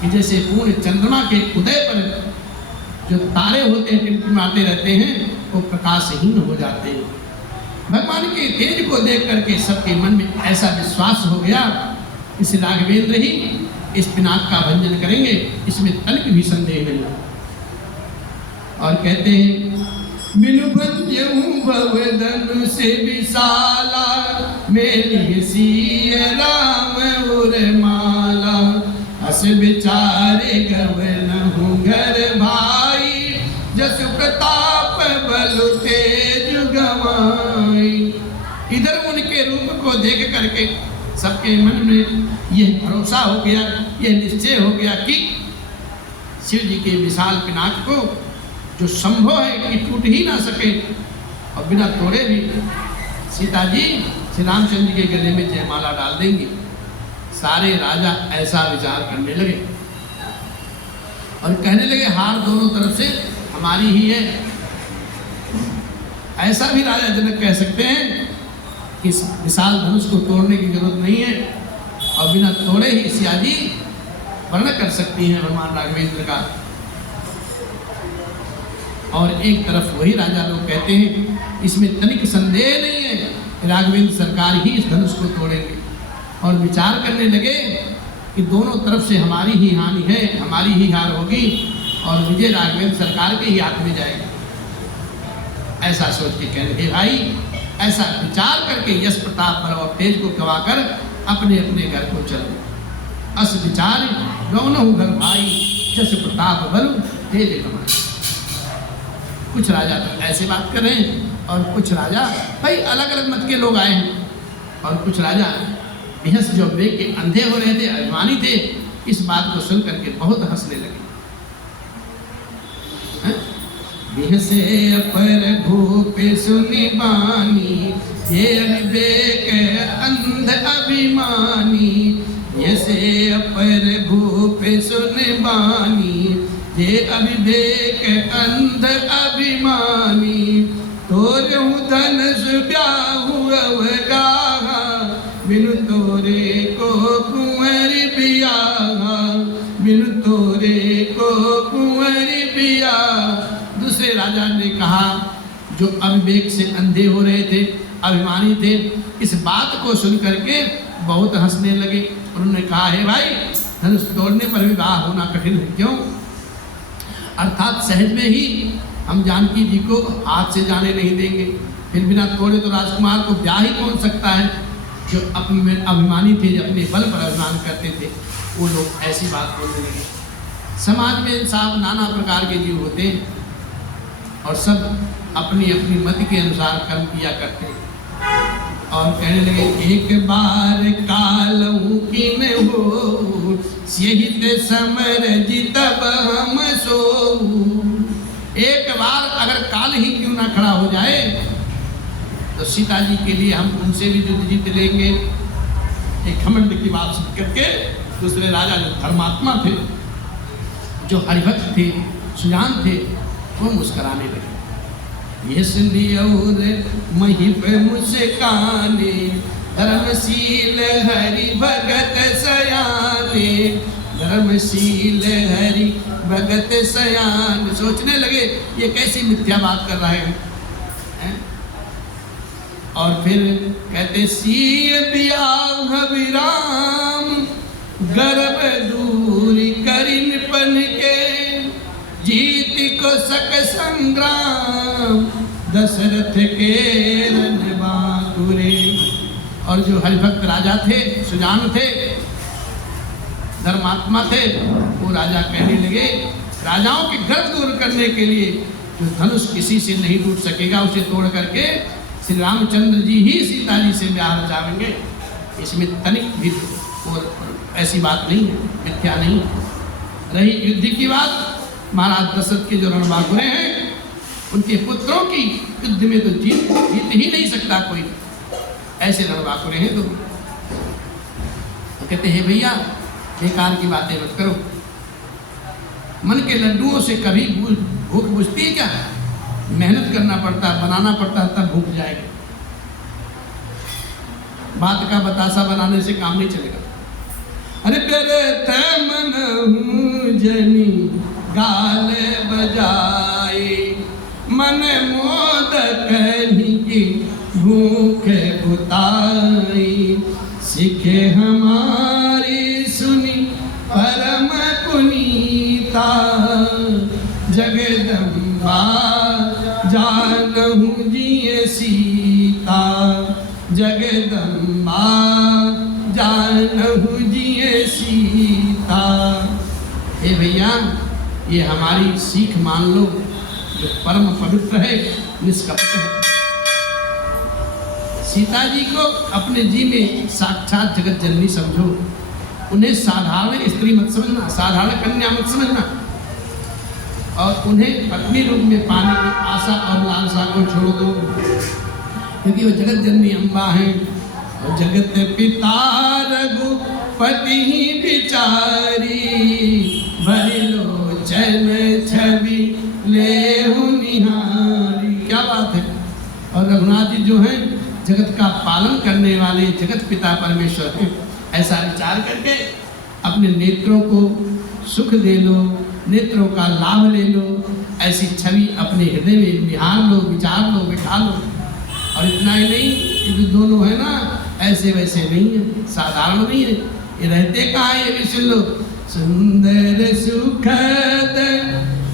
कि जैसे पूर्ण चंद्रमा के उदय पर जो तारे होते हैं, टिमटिमाते रहते हैं, वो प्रकाशहीन हो जाते हैं। भगवान के तेज को देख करके सबके मन में ऐसा विश्वास हो गया, इस राघवेंद्र ही इस पिनाक का भंजन करेंगे, इसमें तनिक भी संदेह नहीं। और कहते हैं, बिनु भंजहूँ भवदनु से विशाला, मेरी सिय राम उर माला, अस विचारे गवनहु घर भाई, जसु प्रताप बलु तेज गवाई। इधर उनके रूप को देख करके सबके मन में यह भरोसा हो गया, यह निश्चय हो गया कि शिव जी के विशाल पिनाक को जो संभव है कि टूट ही ना सके, और बिना तोड़े भी सीता जी श्री रामचंद्र के गले में जयमाला डाल देंगी। सारे राजा ऐसा विचार करने लगे और कहने लगे, हार दोनों तरफ से हमारी ही है। ऐसा भी राजा जनक कह सकते हैं कि इस विशाल धनुष को तोड़ने की जरूरत नहीं है, और बिना तोड़े ही सिया जी वर्ण कर सकती हैं भगवान राघवेंद्र का। और एक तरफ वही राजा लोग कहते हैं, इसमें तनिक संदेह नहीं है, राघवेंद्र सरकार ही इस धनुष को तोड़ेंगे। और विचार करने लगे कि दोनों तरफ से हमारी ही हानि है, हमारी ही हार होगी, और विजय राघवेंद्र सरकार के ही हाथ में जाएगी। ऐसा सोच के कहने, भाई ऐसा विचार करके यश प्रताप बल और तेज को गवाकर अपने अपने घर को चलो। अस विचार गौनहु घर भाई, जस प्रताप बल तेज कमाई। कुछ राजा तो ऐसे बात कर रहे हैं, और कुछ राजा भाई अलग अलग मत के लोग आए हैं, और कुछ राजा बेहस जो देख के अंधे हो रहे थे, अभिमानी थे, इस बात को सुन करके बहुत हंसने लगे। बेहसे अपर भूप सुनि बानी, ये अविवेक अंध अभिमानी, बेहसे अपर भूप सुनि बानी, ये अविवेक अंध अभिमानी, तोरहु धनुष ब्याहु अवगाहा, बिनु तोरे को कुंवरी बियाहा, बिनु तोरे को कुंवरी बियाहा। दूसरे राजा ने कहा, जो अविवेक से अंधे हो रहे थे, अभिमानी थे, इस बात को सुन करके बहुत हंसने लगे। उन्होंने कहा, है भाई धनुष तोड़ने पर विवाह होना कठिन है, क्यों? अर्थात सहज में ही हम जानकी जी को हाथ से जाने नहीं देंगे, फिर बिना तोड़े तो राजकुमार को ब्याह ही कौन सकता है। जो अपने अभिमानी थे, जो अपने बल पर अभिमान करते थे, वो लोग ऐसी बात बोलने लगे। समाज में इंसान नाना प्रकार के जीव होते हैं, और सब अपनी अपनी मति के अनुसार कर्म किया करते हैं। और कहने लगे, एक बार कालहु किन हो, सिहित समर जितब हम सोऊ। एक बार अगर काल ही क्यों ना खड़ा हो जाए, तो सीता जी के लिए हम उनसे भी युद्ध जीत लेंगे। एक घमंड की बात सुन करके दूसरे राजा जो धर्मात्मा थे, जो हरिभक्त थे, सुजान थे, वो मुस्कुराने लगे। ये सुनी और महिप मुस्काने, धर्मशील हरि भगत सयाने, धर्मशील हरि भगत सयान। सोचने लगे ये कैसी मिथ्या बात कर रहे हैं? और फिर कहते सीय बियाह विराम, गर्भ दूर करिन पन के, जीत को सक संग्राम, दशरथ के रनबाकुरे। और जो हरिभक्त राजा थे, सुजान थे, धर्मात्मा थे, वो राजा कहने लगे राजाओं के गर्भ दूर करने के लिए जो धनुष किसी से नहीं टूट सकेगा उसे तोड़ करके श्री रामचंद्र जी ही सीता जी से ब्याह रचावेंगे। इसमें तनिक भी और ऐसी बात नहीं है, मिथ्या नहीं है। रही युद्ध की बात, महाराज दशरथ के जो रणबांकुरे हैं, उनके पुत्रों की युद्ध में तो जीत ही नहीं सकता कोई, ऐसे रणबांकुरे हैं। तो कहते हैं भैया बेकार की बातें मत करो, मन के लड्डुओं से कभी भूख बुझती है क्या? मेहनत करना पड़ता है, बनाना पड़ता है, तब भूख जाएगी। बात का बतासा बनाने से काम नहीं चलेगा। अरे तेरे तमन हूँ जनी गाल बजाए, मन मोदक की भूख बुताई, सीखे हमारी सुनी परम पुनीता, जगदम्बा जानहु जिय सीता, जगदम्बा जानहु जिय सीता। हे भैया ये हमारी सीख मान लो, जो परम पवित्र है, निष्कपट है। सीता जी को अपने जी में साक्षात जगत जननी समझो, उन्हें साधारण स्त्री मत समझना, साधारण कन्या मत समझना, और उन्हें पत्नी रूप में पाने की आशा और लालसा को छोड़ दो, क्योंकि वो जगत जननी अम्बा हैं। और जगत पिता रघुपति ही बिचारी, भरी लोचन छवि लेहु निहारी। क्या बात है। और रघुनाथ जी जो हैं जगत का पालन करने वाले जगत पिता परमेश्वर हैं। ऐसा विचार करके अपने नेत्रों को सुख दे लो, नेत्रों का लाभ ले लो, ऐसी छवि अपने हृदय में निहार लो, विचार लो, बिठा लो। और इतना ही नहीं, ये जो दोनों है ना, ऐसे वैसे नहीं है, साधारण नहीं है। ये रहते कहाँ है, ये भी सुन लो। सुंदर सुखद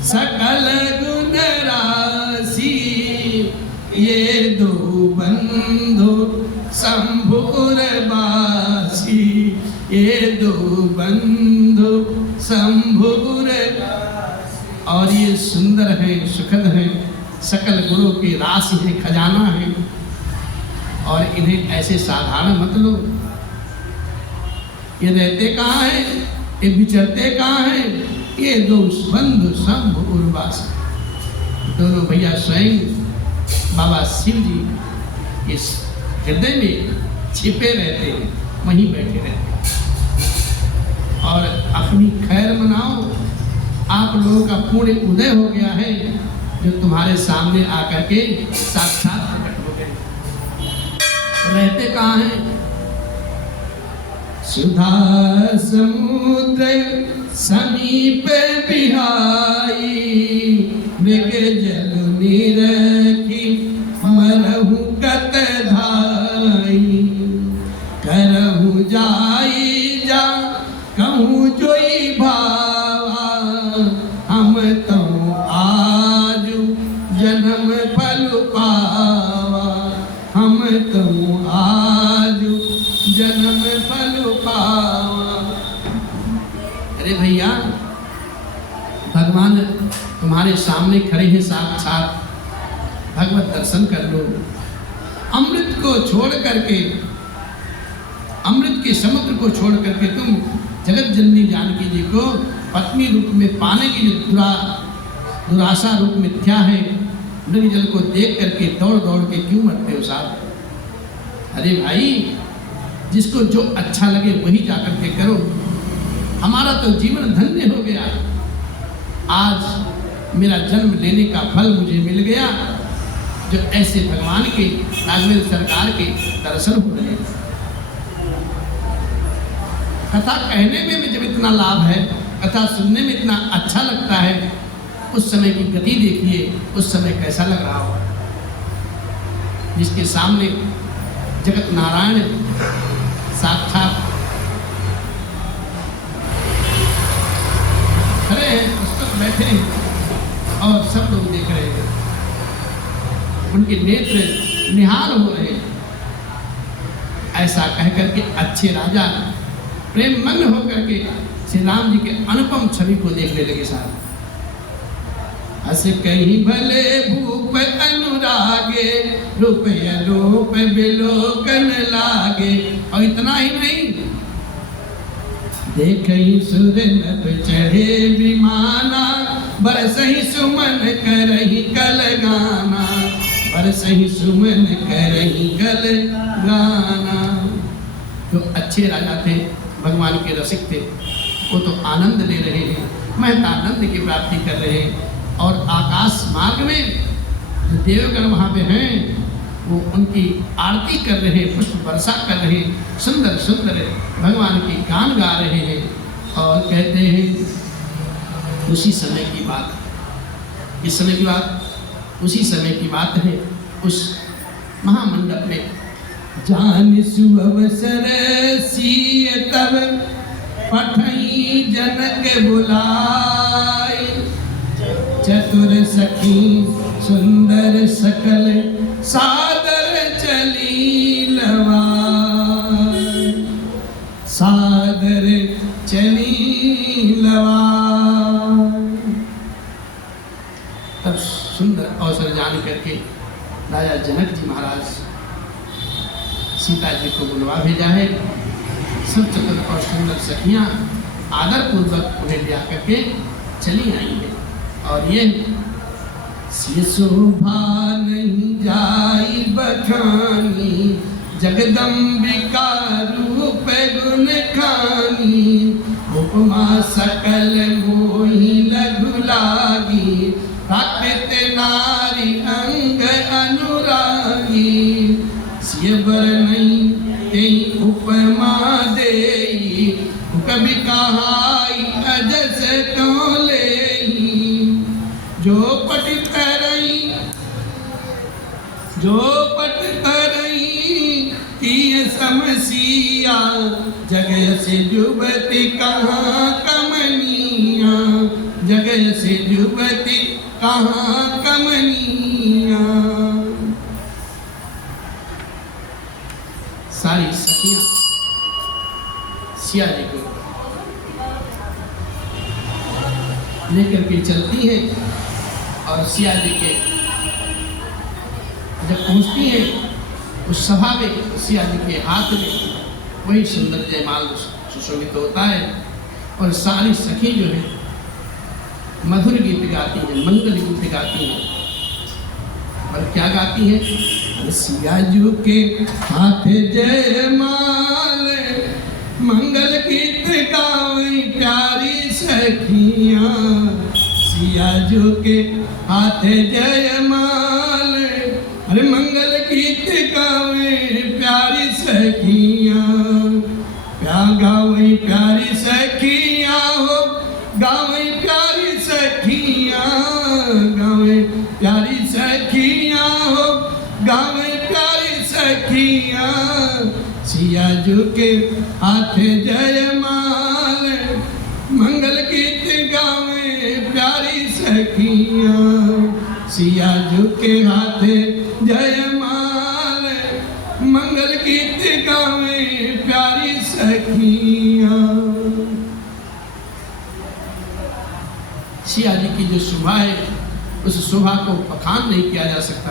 सकल गुण राशि, ये दो बंधु शंभुर बासी, ये दो बंधु शंभुर। और ये सुंदर है, सुखद है, सकल गुणों की राशि है, खजाना है। और इन्हें ऐसे साधारण मत लो। ये रहते कहाँ हैं, ये विचरते कहाँ हैं, ये दो बंधु शंभु उर्वास। दोनों भैया स्वयं बाबा शिव जी इस हृदय में छिपे रहते हैं, वहीं बैठे रहते हैं। और अपनी खैर मनाओ। आप लोगों का पूर्ण उदय हो गया है, जो तुम्हारे सामने आकर के साक्षात प्रकट हो गए। रहते कहाँ हैं? सुधा समुद्र समीप बिहाई, मृग जल निरखी मरहु कत धाई, करहु जाई जा कहूँ जोई भावा, हम तो आज जन्म फल पावा, हम तो आज जन्म फल पावा। अरे भैया, भगवान तुम्हारे सामने खड़े हैं साक्षात, भगवत दर्शन कर लो। अमृत को छोड़ करके, अमृत के समुद्र को छोड़ करके तुम जगत जननी जानकी जी को पत्नी रूप में पाने की जो दुराशा रूप मिथ्या है, नदी जल को देख करके दौड़ दौड़ के क्यों मरते हो साहब? अरे भाई, जिसको जो अच्छा लगे वही जाकर के करो। हमारा तो जीवन धन्य हो गया, आज मेरा जन्म लेने का फल मुझे मिल गया। जो ऐसे भगवान के राघवेंद्र सरकार के दर्शन हो रहे हैं। कथा कहने में जब इतना लाभ है, कथा सुनने में इतना अच्छा लगता है, उस समय की गति देखिए, उस समय कैसा लग रहा हो। जिसके सामने जगत नारायण साक्षात खड़े हैं, पुस्तक बैठे हैं और सब लोग देख रहे हैं, उनके नेत्र निहाल हो रहे हैं। ऐसा कह करके अच्छे राजा प्रेम मग्न होकर के श्री राम जी के अनुपम छवि को देखने लगे। साहब हस कहीं भले भूप अनुरागे, रूप अलोप बिलोकन लागे। और इतना ही नहीं, देखई सुर नभ चढ़े विमाना, बरसहि सुमन करहि कल गाना, बरसहि सुमन करहि कल गाना। जो अच्छे राजा थे, भगवान के रसिक थे, वो तो आनंद ले रहे हैं, महतानंद की प्राप्ति कर रहे हैं। और आकाश मार्ग में जो देवगण वहाँ पे हैं, वो उनकी आरती कर रहे हैं, पुष्प वर्षा कर रहे हैं, सुंदर सुंदर भगवान की गान गा रहे हैं। और कहते हैं उसी समय की बात, इस समय की बात, उसी समय की बात है। उस महामंडप में जान सुअवसर सिय तब, पठई जनक बुलाए, चतुर सखी सुंदर सकल, सादर चली लवाए, सादर चली लवाए। तब सुंदर अवसर जान करके राजा जनक जी महाराज सीता जी को बुलवा भेजा है। सब चतुर और सुंदर सखियां आदर पूर्वक उन्हें ले आकर के चली आई है। और ये शोभा नहीं जाई बखानी, जगदम्बिका रूप गुण खानी, उपमा सकल मोहि लघु लागी, प्राकृत नारी अंग अनुरागी, सिय बर नहीं तेई उपमा देई, कभी कहाई अजस क्यों लेई, जो पट तरई, जो पट तरई की समसिया, जगह से जुबती कहाँ कमनिया, जगह से जुबती कहाँ कमनिया। सारी सखियां सिया जी को लेकर के चलती है और सिया जी के जब पहुंचती है उस सभा में, सिया जी के हाथ में वही सुंदर जयमाल सुशोभित होता है। और सारी सखी जो है मधुर गीत गाती है, मंगल गीत गाती है। और क्या गाती है? सिया जी के हाथ जयमाल, मंगल गीत गावे प्यारी सखियां, सिया जी के हाथ जयमाल, अरे मंगल गीत गावे प्यारी सखियां, प्या गावे प्यारी सखियां हो, गावे प्यारी सखियां, गावे प्यारी सखियां हो, गावे प्यारी सखियां, सिया जी के हाथ जयमाल, मंगल गीत गावे प्यारी सखियां, सिया जी के हाथ जयमाल, मंगल गीत गावे प्यारी सखियां। सिया जी की जो शोभा है, उस शोभा को बखान नहीं किया जा सकता,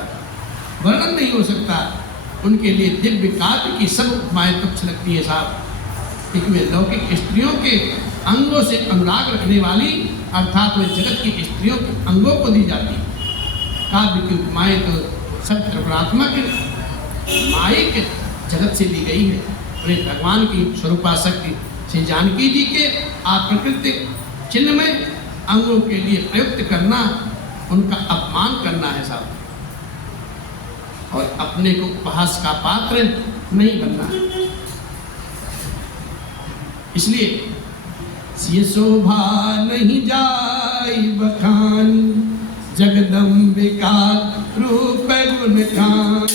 वर्णन नहीं हो सकता। उनके लिए दिव्य काव्य की सब उपमाएं तुच्छ लगती है साहब। एक वे लौकिक स्त्रियों के अंगों से अनुराग रखने वाली, अर्थात वे जगत की स्त्रियों के अंगों को दी जाती है। काव्य की उपमाएं तो सब त्रिपुरात्मक मायिक जगत से दी गई है। और भगवान की स्वरूपा शक्ति श्री जानकी जी के आप्रकृतिक चिन्ह में अंगों के लिए प्रयुक्त करना, उनका अपमान करना है साहब। और अपने को उपहास का पात्र नहीं बनना। इसलिए ये शोभा नहीं जाई बखान, जगदम्बिका रूप गुण खान।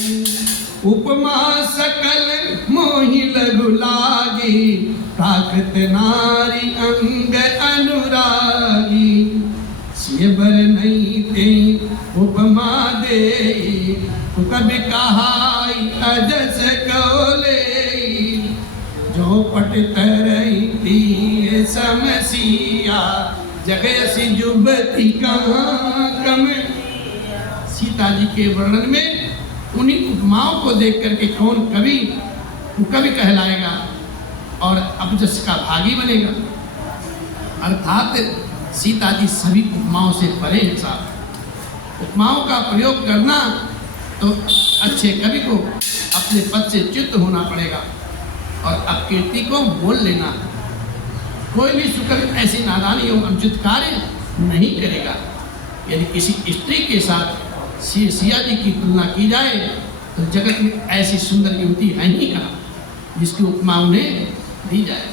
उपमा सकल मोहि लघु लागी, ताकत नारी अंग अनुरागी। सिय बर नहीं ते उपमा दे, तो कभी कहाई अजस कौले। जो पट तरई थी समसिया, जगयसी जुबती कहाँ कम। सीता जी के वर्णन में उन्हीं उपमाओं को देख करके कौन कवि कवि कहलाएगा और अपजस का भागी बनेगा। अर्थात सीता जी सभी उपमाओं से परे हैं साहब। उपमाओं का प्रयोग करना तो अच्छे कवि को अपने पद से च्युत होना पड़ेगा और अपकीर्ति को बोल लेना। कोई भी सुकवि ऐसी नादानी एवं अनुचित कार्य नहीं करेगा। यदि किसी स्त्री के साथ सिया जी की तुलना की जाए तो जगत में ऐसी सुंदर युवती है ही कहाँ जिसकी उपमा उन्हें दी जाए।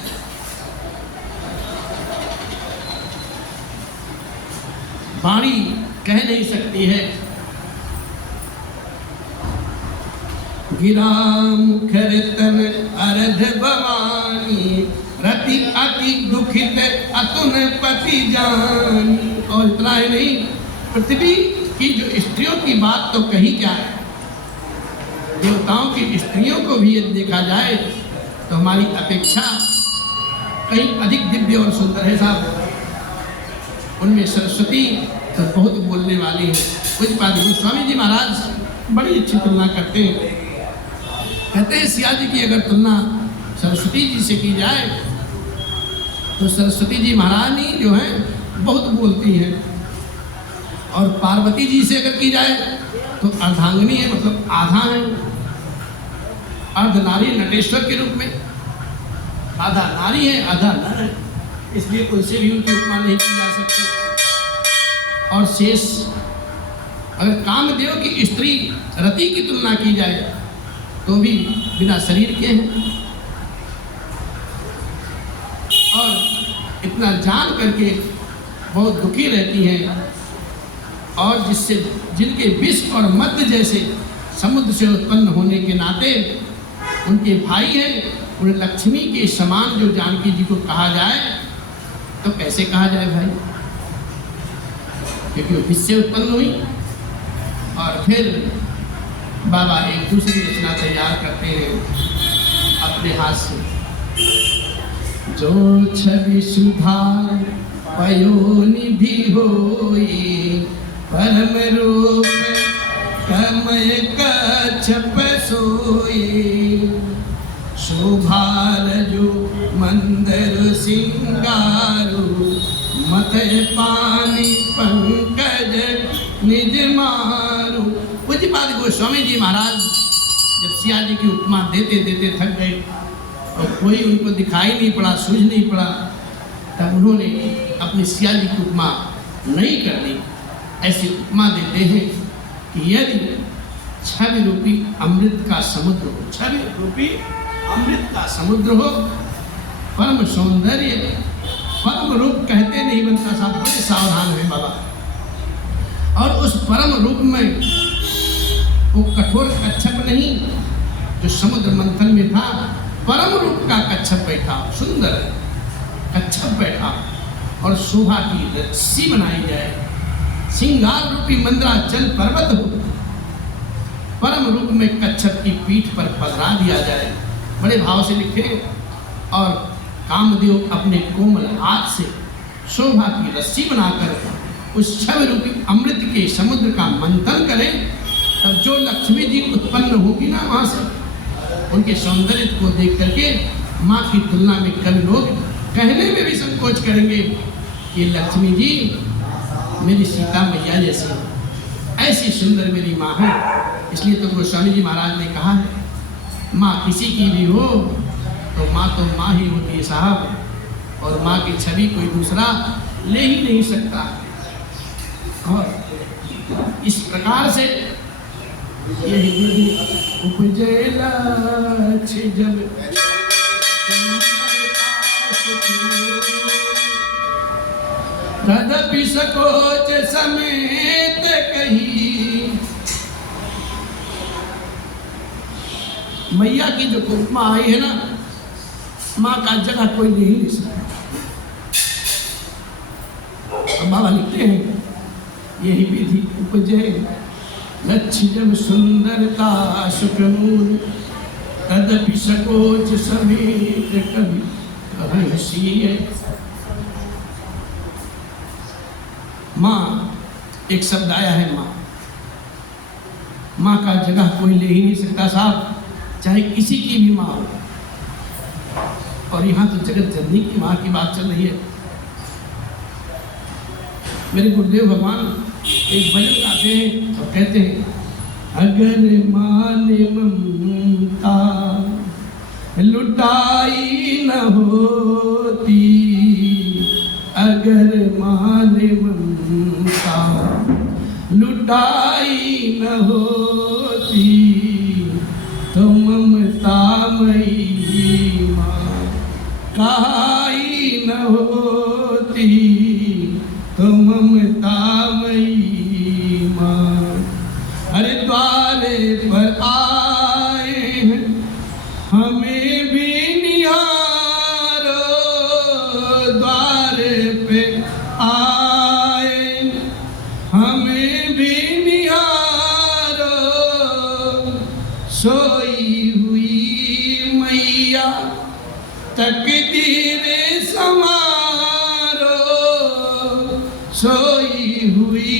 वाणी कह नहीं सकती है। गिरा मुखर तन अर्ध भवानी, रति अति दुखित अतुन पति जानी। और इतना ही नहीं, पृथ्वी की जो स्त्रियों की बात तो कही क्या है, देवताओं की स्त्रियों को भी यदि देखा जाए तो हमारी अपेक्षा कहीं अधिक दिव्य और सुंदर है साहब। उनमें सरस्वती तो बहुत बोलने वाली है। कुछ बात गोस्वामी जी महाराज बड़ी अच्छी तुलना करते हैं। कहते हैं सिया जी की अगर तुलना सरस्वती जी से की जाए तो सरस्वती जी महारानी जो है बहुत बोलती हैं, और पार्वती जी से अगर की जाए तो अर्धांगिनी है, मतलब आधा है, अर्धनारी नटेश्वर के रूप में, आधा नारी है आधा नर है, इसलिए उनसे भी उनकी उपमा नहीं की जा सकती। और शेष अगर कामदेव की स्त्री रति की तुलना की जाए तो भी बिना शरीर के हैं। और इतना जान करके बहुत दुखी रहती हैं, और जिससे जिनके विष और मध्य जैसे समुद्र से उत्पन्न होने के नाते उनके भाई हैं, उन्हें लक्ष्मी के समान जो जानकी जी को कहा जाए तो कैसे कहा जाए भाई, क्योंकि वो विष से उत्पन्न हुई। और फिर बाबा एक दूसरी रचना तैयार करते हैं अपने हाथ से। जो छवि सुधा पयोनि भी होई, परम रूप कमय कच्छप सोई। शोभा रजु मंदर सिंगारू, मथय पानी पंकज निज मारू। पूज्यपाद गोस्वामी जी महाराज जब सिया जी की उपमा देते देते थक गए और कोई उनको दिखाई नहीं पड़ा, सूझ नहीं पड़ा, तब उन्होंने अपनी सिया जी की उपमा नहीं कर दी। ऐसी उपमा देते हैं कि यदि छवि रूपी अमृत का समुद्र हो, छवि रूपी अमृत का समुद्र हो, परम सौंदर्य, परम रूप कहते नहीं बनता साहब, बड़े सावधान है बाबा। और उस परम रूप में वो कठोर कच्छप नहीं जो समुद्र मंथन में था, परम रूप का कच्छप बैठा, सुंदर कच्छप बैठा, और शोभा की रस्सी बनाई जाए, सिंगार रूपी मंद्राचल पर्वत हो, परम रूप में कच्छप की पीठ पर पधरा दिया जाए। बड़े भाव से लिखे। और कामदेव अपने कोमल हाथ से शोभा की रस्सी बनाकर उस छवि रूपी अमृत के समुद्र का मंथन करें, तब जो लक्ष्मी जी उत्पन्न होगी ना वहाँ से, उनके सौंदर्य को देख करके माँ की तुलना में कभी लोग कहने में भी संकोच करेंगे कि लक्ष्मी जी मेरी सीता मैया जैसी, ऐसी सुंदर मेरी माँ है। इसलिए तो गोस्वामी जी महाराज ने कहा है, माँ किसी की भी हो तो माँ ही होती है साहब, और माँ की छवि कोई दूसरा ले ही नहीं सकता। और इस प्रकार से यही विधि उपजेला जब तदपि सकोच समेत कही। मैया की जो उपमा आई है ना, माँ का जगह कोई नहीं ले सकता। अब बाबा लिखते हैं यही विधि उपजे लक्ष्य जब सुंदरता सुखनूर तदपि सकोच समेत कभी कहसीय। माँ एक शब्द आया है, माँ। माँ का जगह कोई ले ही नहीं सकता साहब, चाहे किसी की भी माँ हो। और यहाँ तो जगत जननी की माँ की बात चल रही है। मेरे गुरुदेव भगवान एक भजन गाते हैं और कहते हैं, अगर माँ ने ममता लुटाई न होती, अगर माँ ने ममता लुटाई न होती, तो ममतामयी माँ कहाई न होती, तो ममतामयी माँ। अरे द्वारे पर आए हैं हमें भी निहारो, द्वारे पे आए हमें भी निहारो, सोई हुई मैया तकदीर संवारो, सोई हुई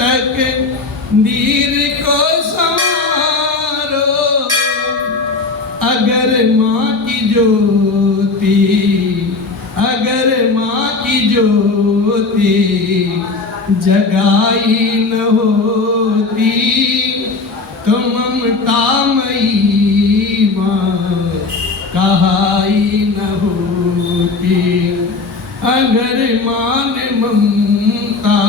तकदीर को संवारो। अगर माँ की ज्योति, अगर माँ की ज्योति जगाई न होती, तो ममतामयी माँ कहाई न होती। अगर माँ ने ममता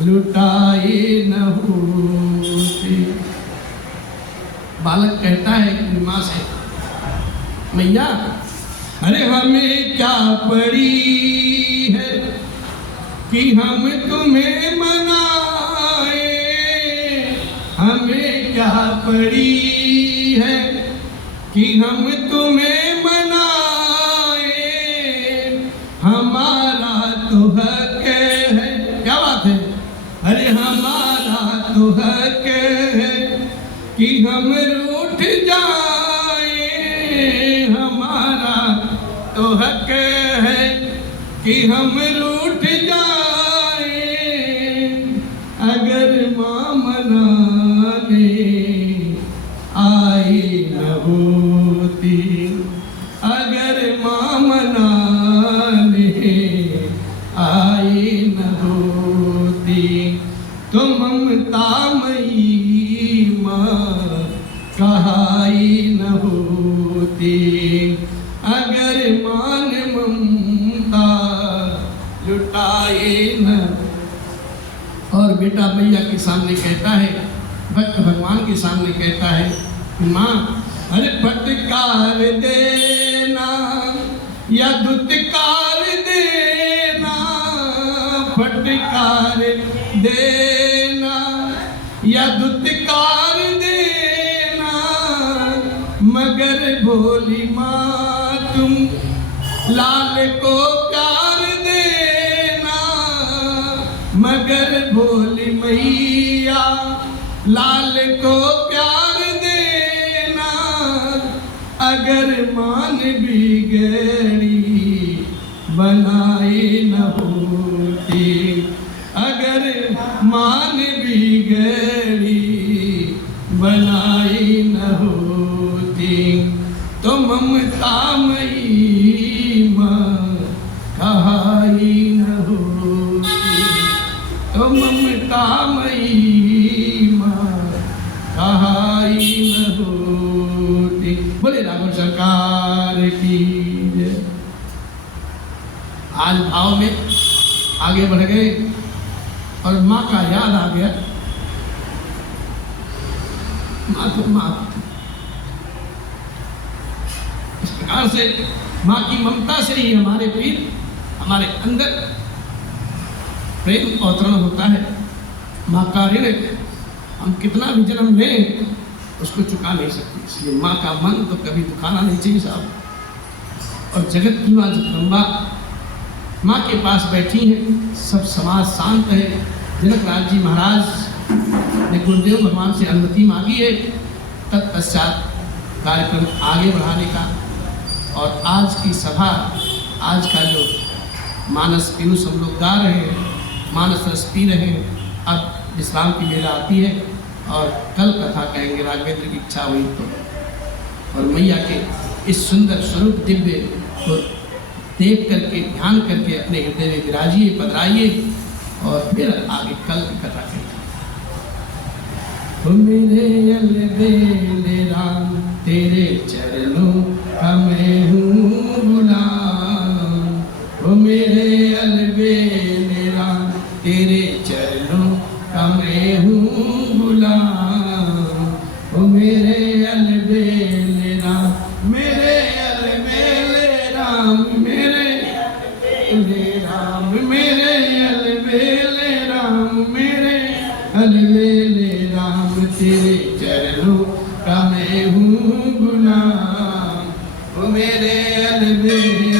लुटाई न होती। बालक कहता है अपनी माँ से, मैया अरे हमें क्या पड़ी है कि हम तुम्हें मनाए, हमें क्या पड़ी है कि हम तुम्हें मनाए, हमारा तो हक है। क्या बात है? अरे हमारा तो हक है कि हम रूठ जाए, हमारा तो हक है कि हम रूठ जाए। अगर माँ मनाने आई न होती, अगर माँ मनाने आई न होती, तो ममतामयी माँ कहाई न होती। अगर माँ ने ममता लुटाए न। और बेटा मैया के सामने कहता है, भक्त भगवान के सामने कहता है, माँ अरे फटकार देना या दुत्कार देना, फटकार देना या दुत्कार देना, मगर भोली माँ तुम लाल को प्यार देना, मगर भोली मैया लाल को प्यार देना। अगर मान बिगड़ी बनाई न होती, अगर मान बिगड़ी बनाई न होती, तो ममतामयी माँ कहाई न होती, तो ममतामयी माँ कहाई न होती। बोले राघव सरकार की जय। आज भाव में आगे बढ़ गए और माँ का याद आ गया। माँ तो माँ। इस प्रकार से माँ की ममता से ही हमारे वीर, हमारे अंदर प्रेम अवतरण होता है। माँ का ऋण हम कितना भी जन्म लें उसको चुका नहीं सकते, इसलिए माँ का मन तो कभी दुखाना नहीं चाहिए साहब। और जगत की माँ जगदम्बा माँ के पास बैठी हैं, सब समाज शांत है। जनक राज जी महाराज ने गुरुदेव भगवान से अनुमति मांगी है तत्पश्चात कार्यक्रम आगे बढ़ाने का। और आज की सभा, आज का जो मानस पीयूष हम लोग गा रहे हैं, मानस रस पी रहे हैं, अब विश्राम की बेला आती है और कल कथा कहेंगे राघवेंद्र की इच्छा हुई तो। और मैया के इस सुंदर स्वरूप दिव्य को देख करके, ध्यान करके अपने हृदय में विराजिए, पधराइए और फिर आगे कल की कथा कहेंगे। मेरे अलबेले राम तेरे चरणों का मैं हूँ गुलाम, ओ मेरे अलबेले राम तेरे चरणों का मैं हूँ गुलाम, ओ मेरे अलबेले राम, मेरे अलबेले राम, मेरे अलबेले राम, मेरे अलबेले राम, मेरे अलबेले राम तेरे चरणों का मैं हूँ गुलाम, ओ मेरे अलबेले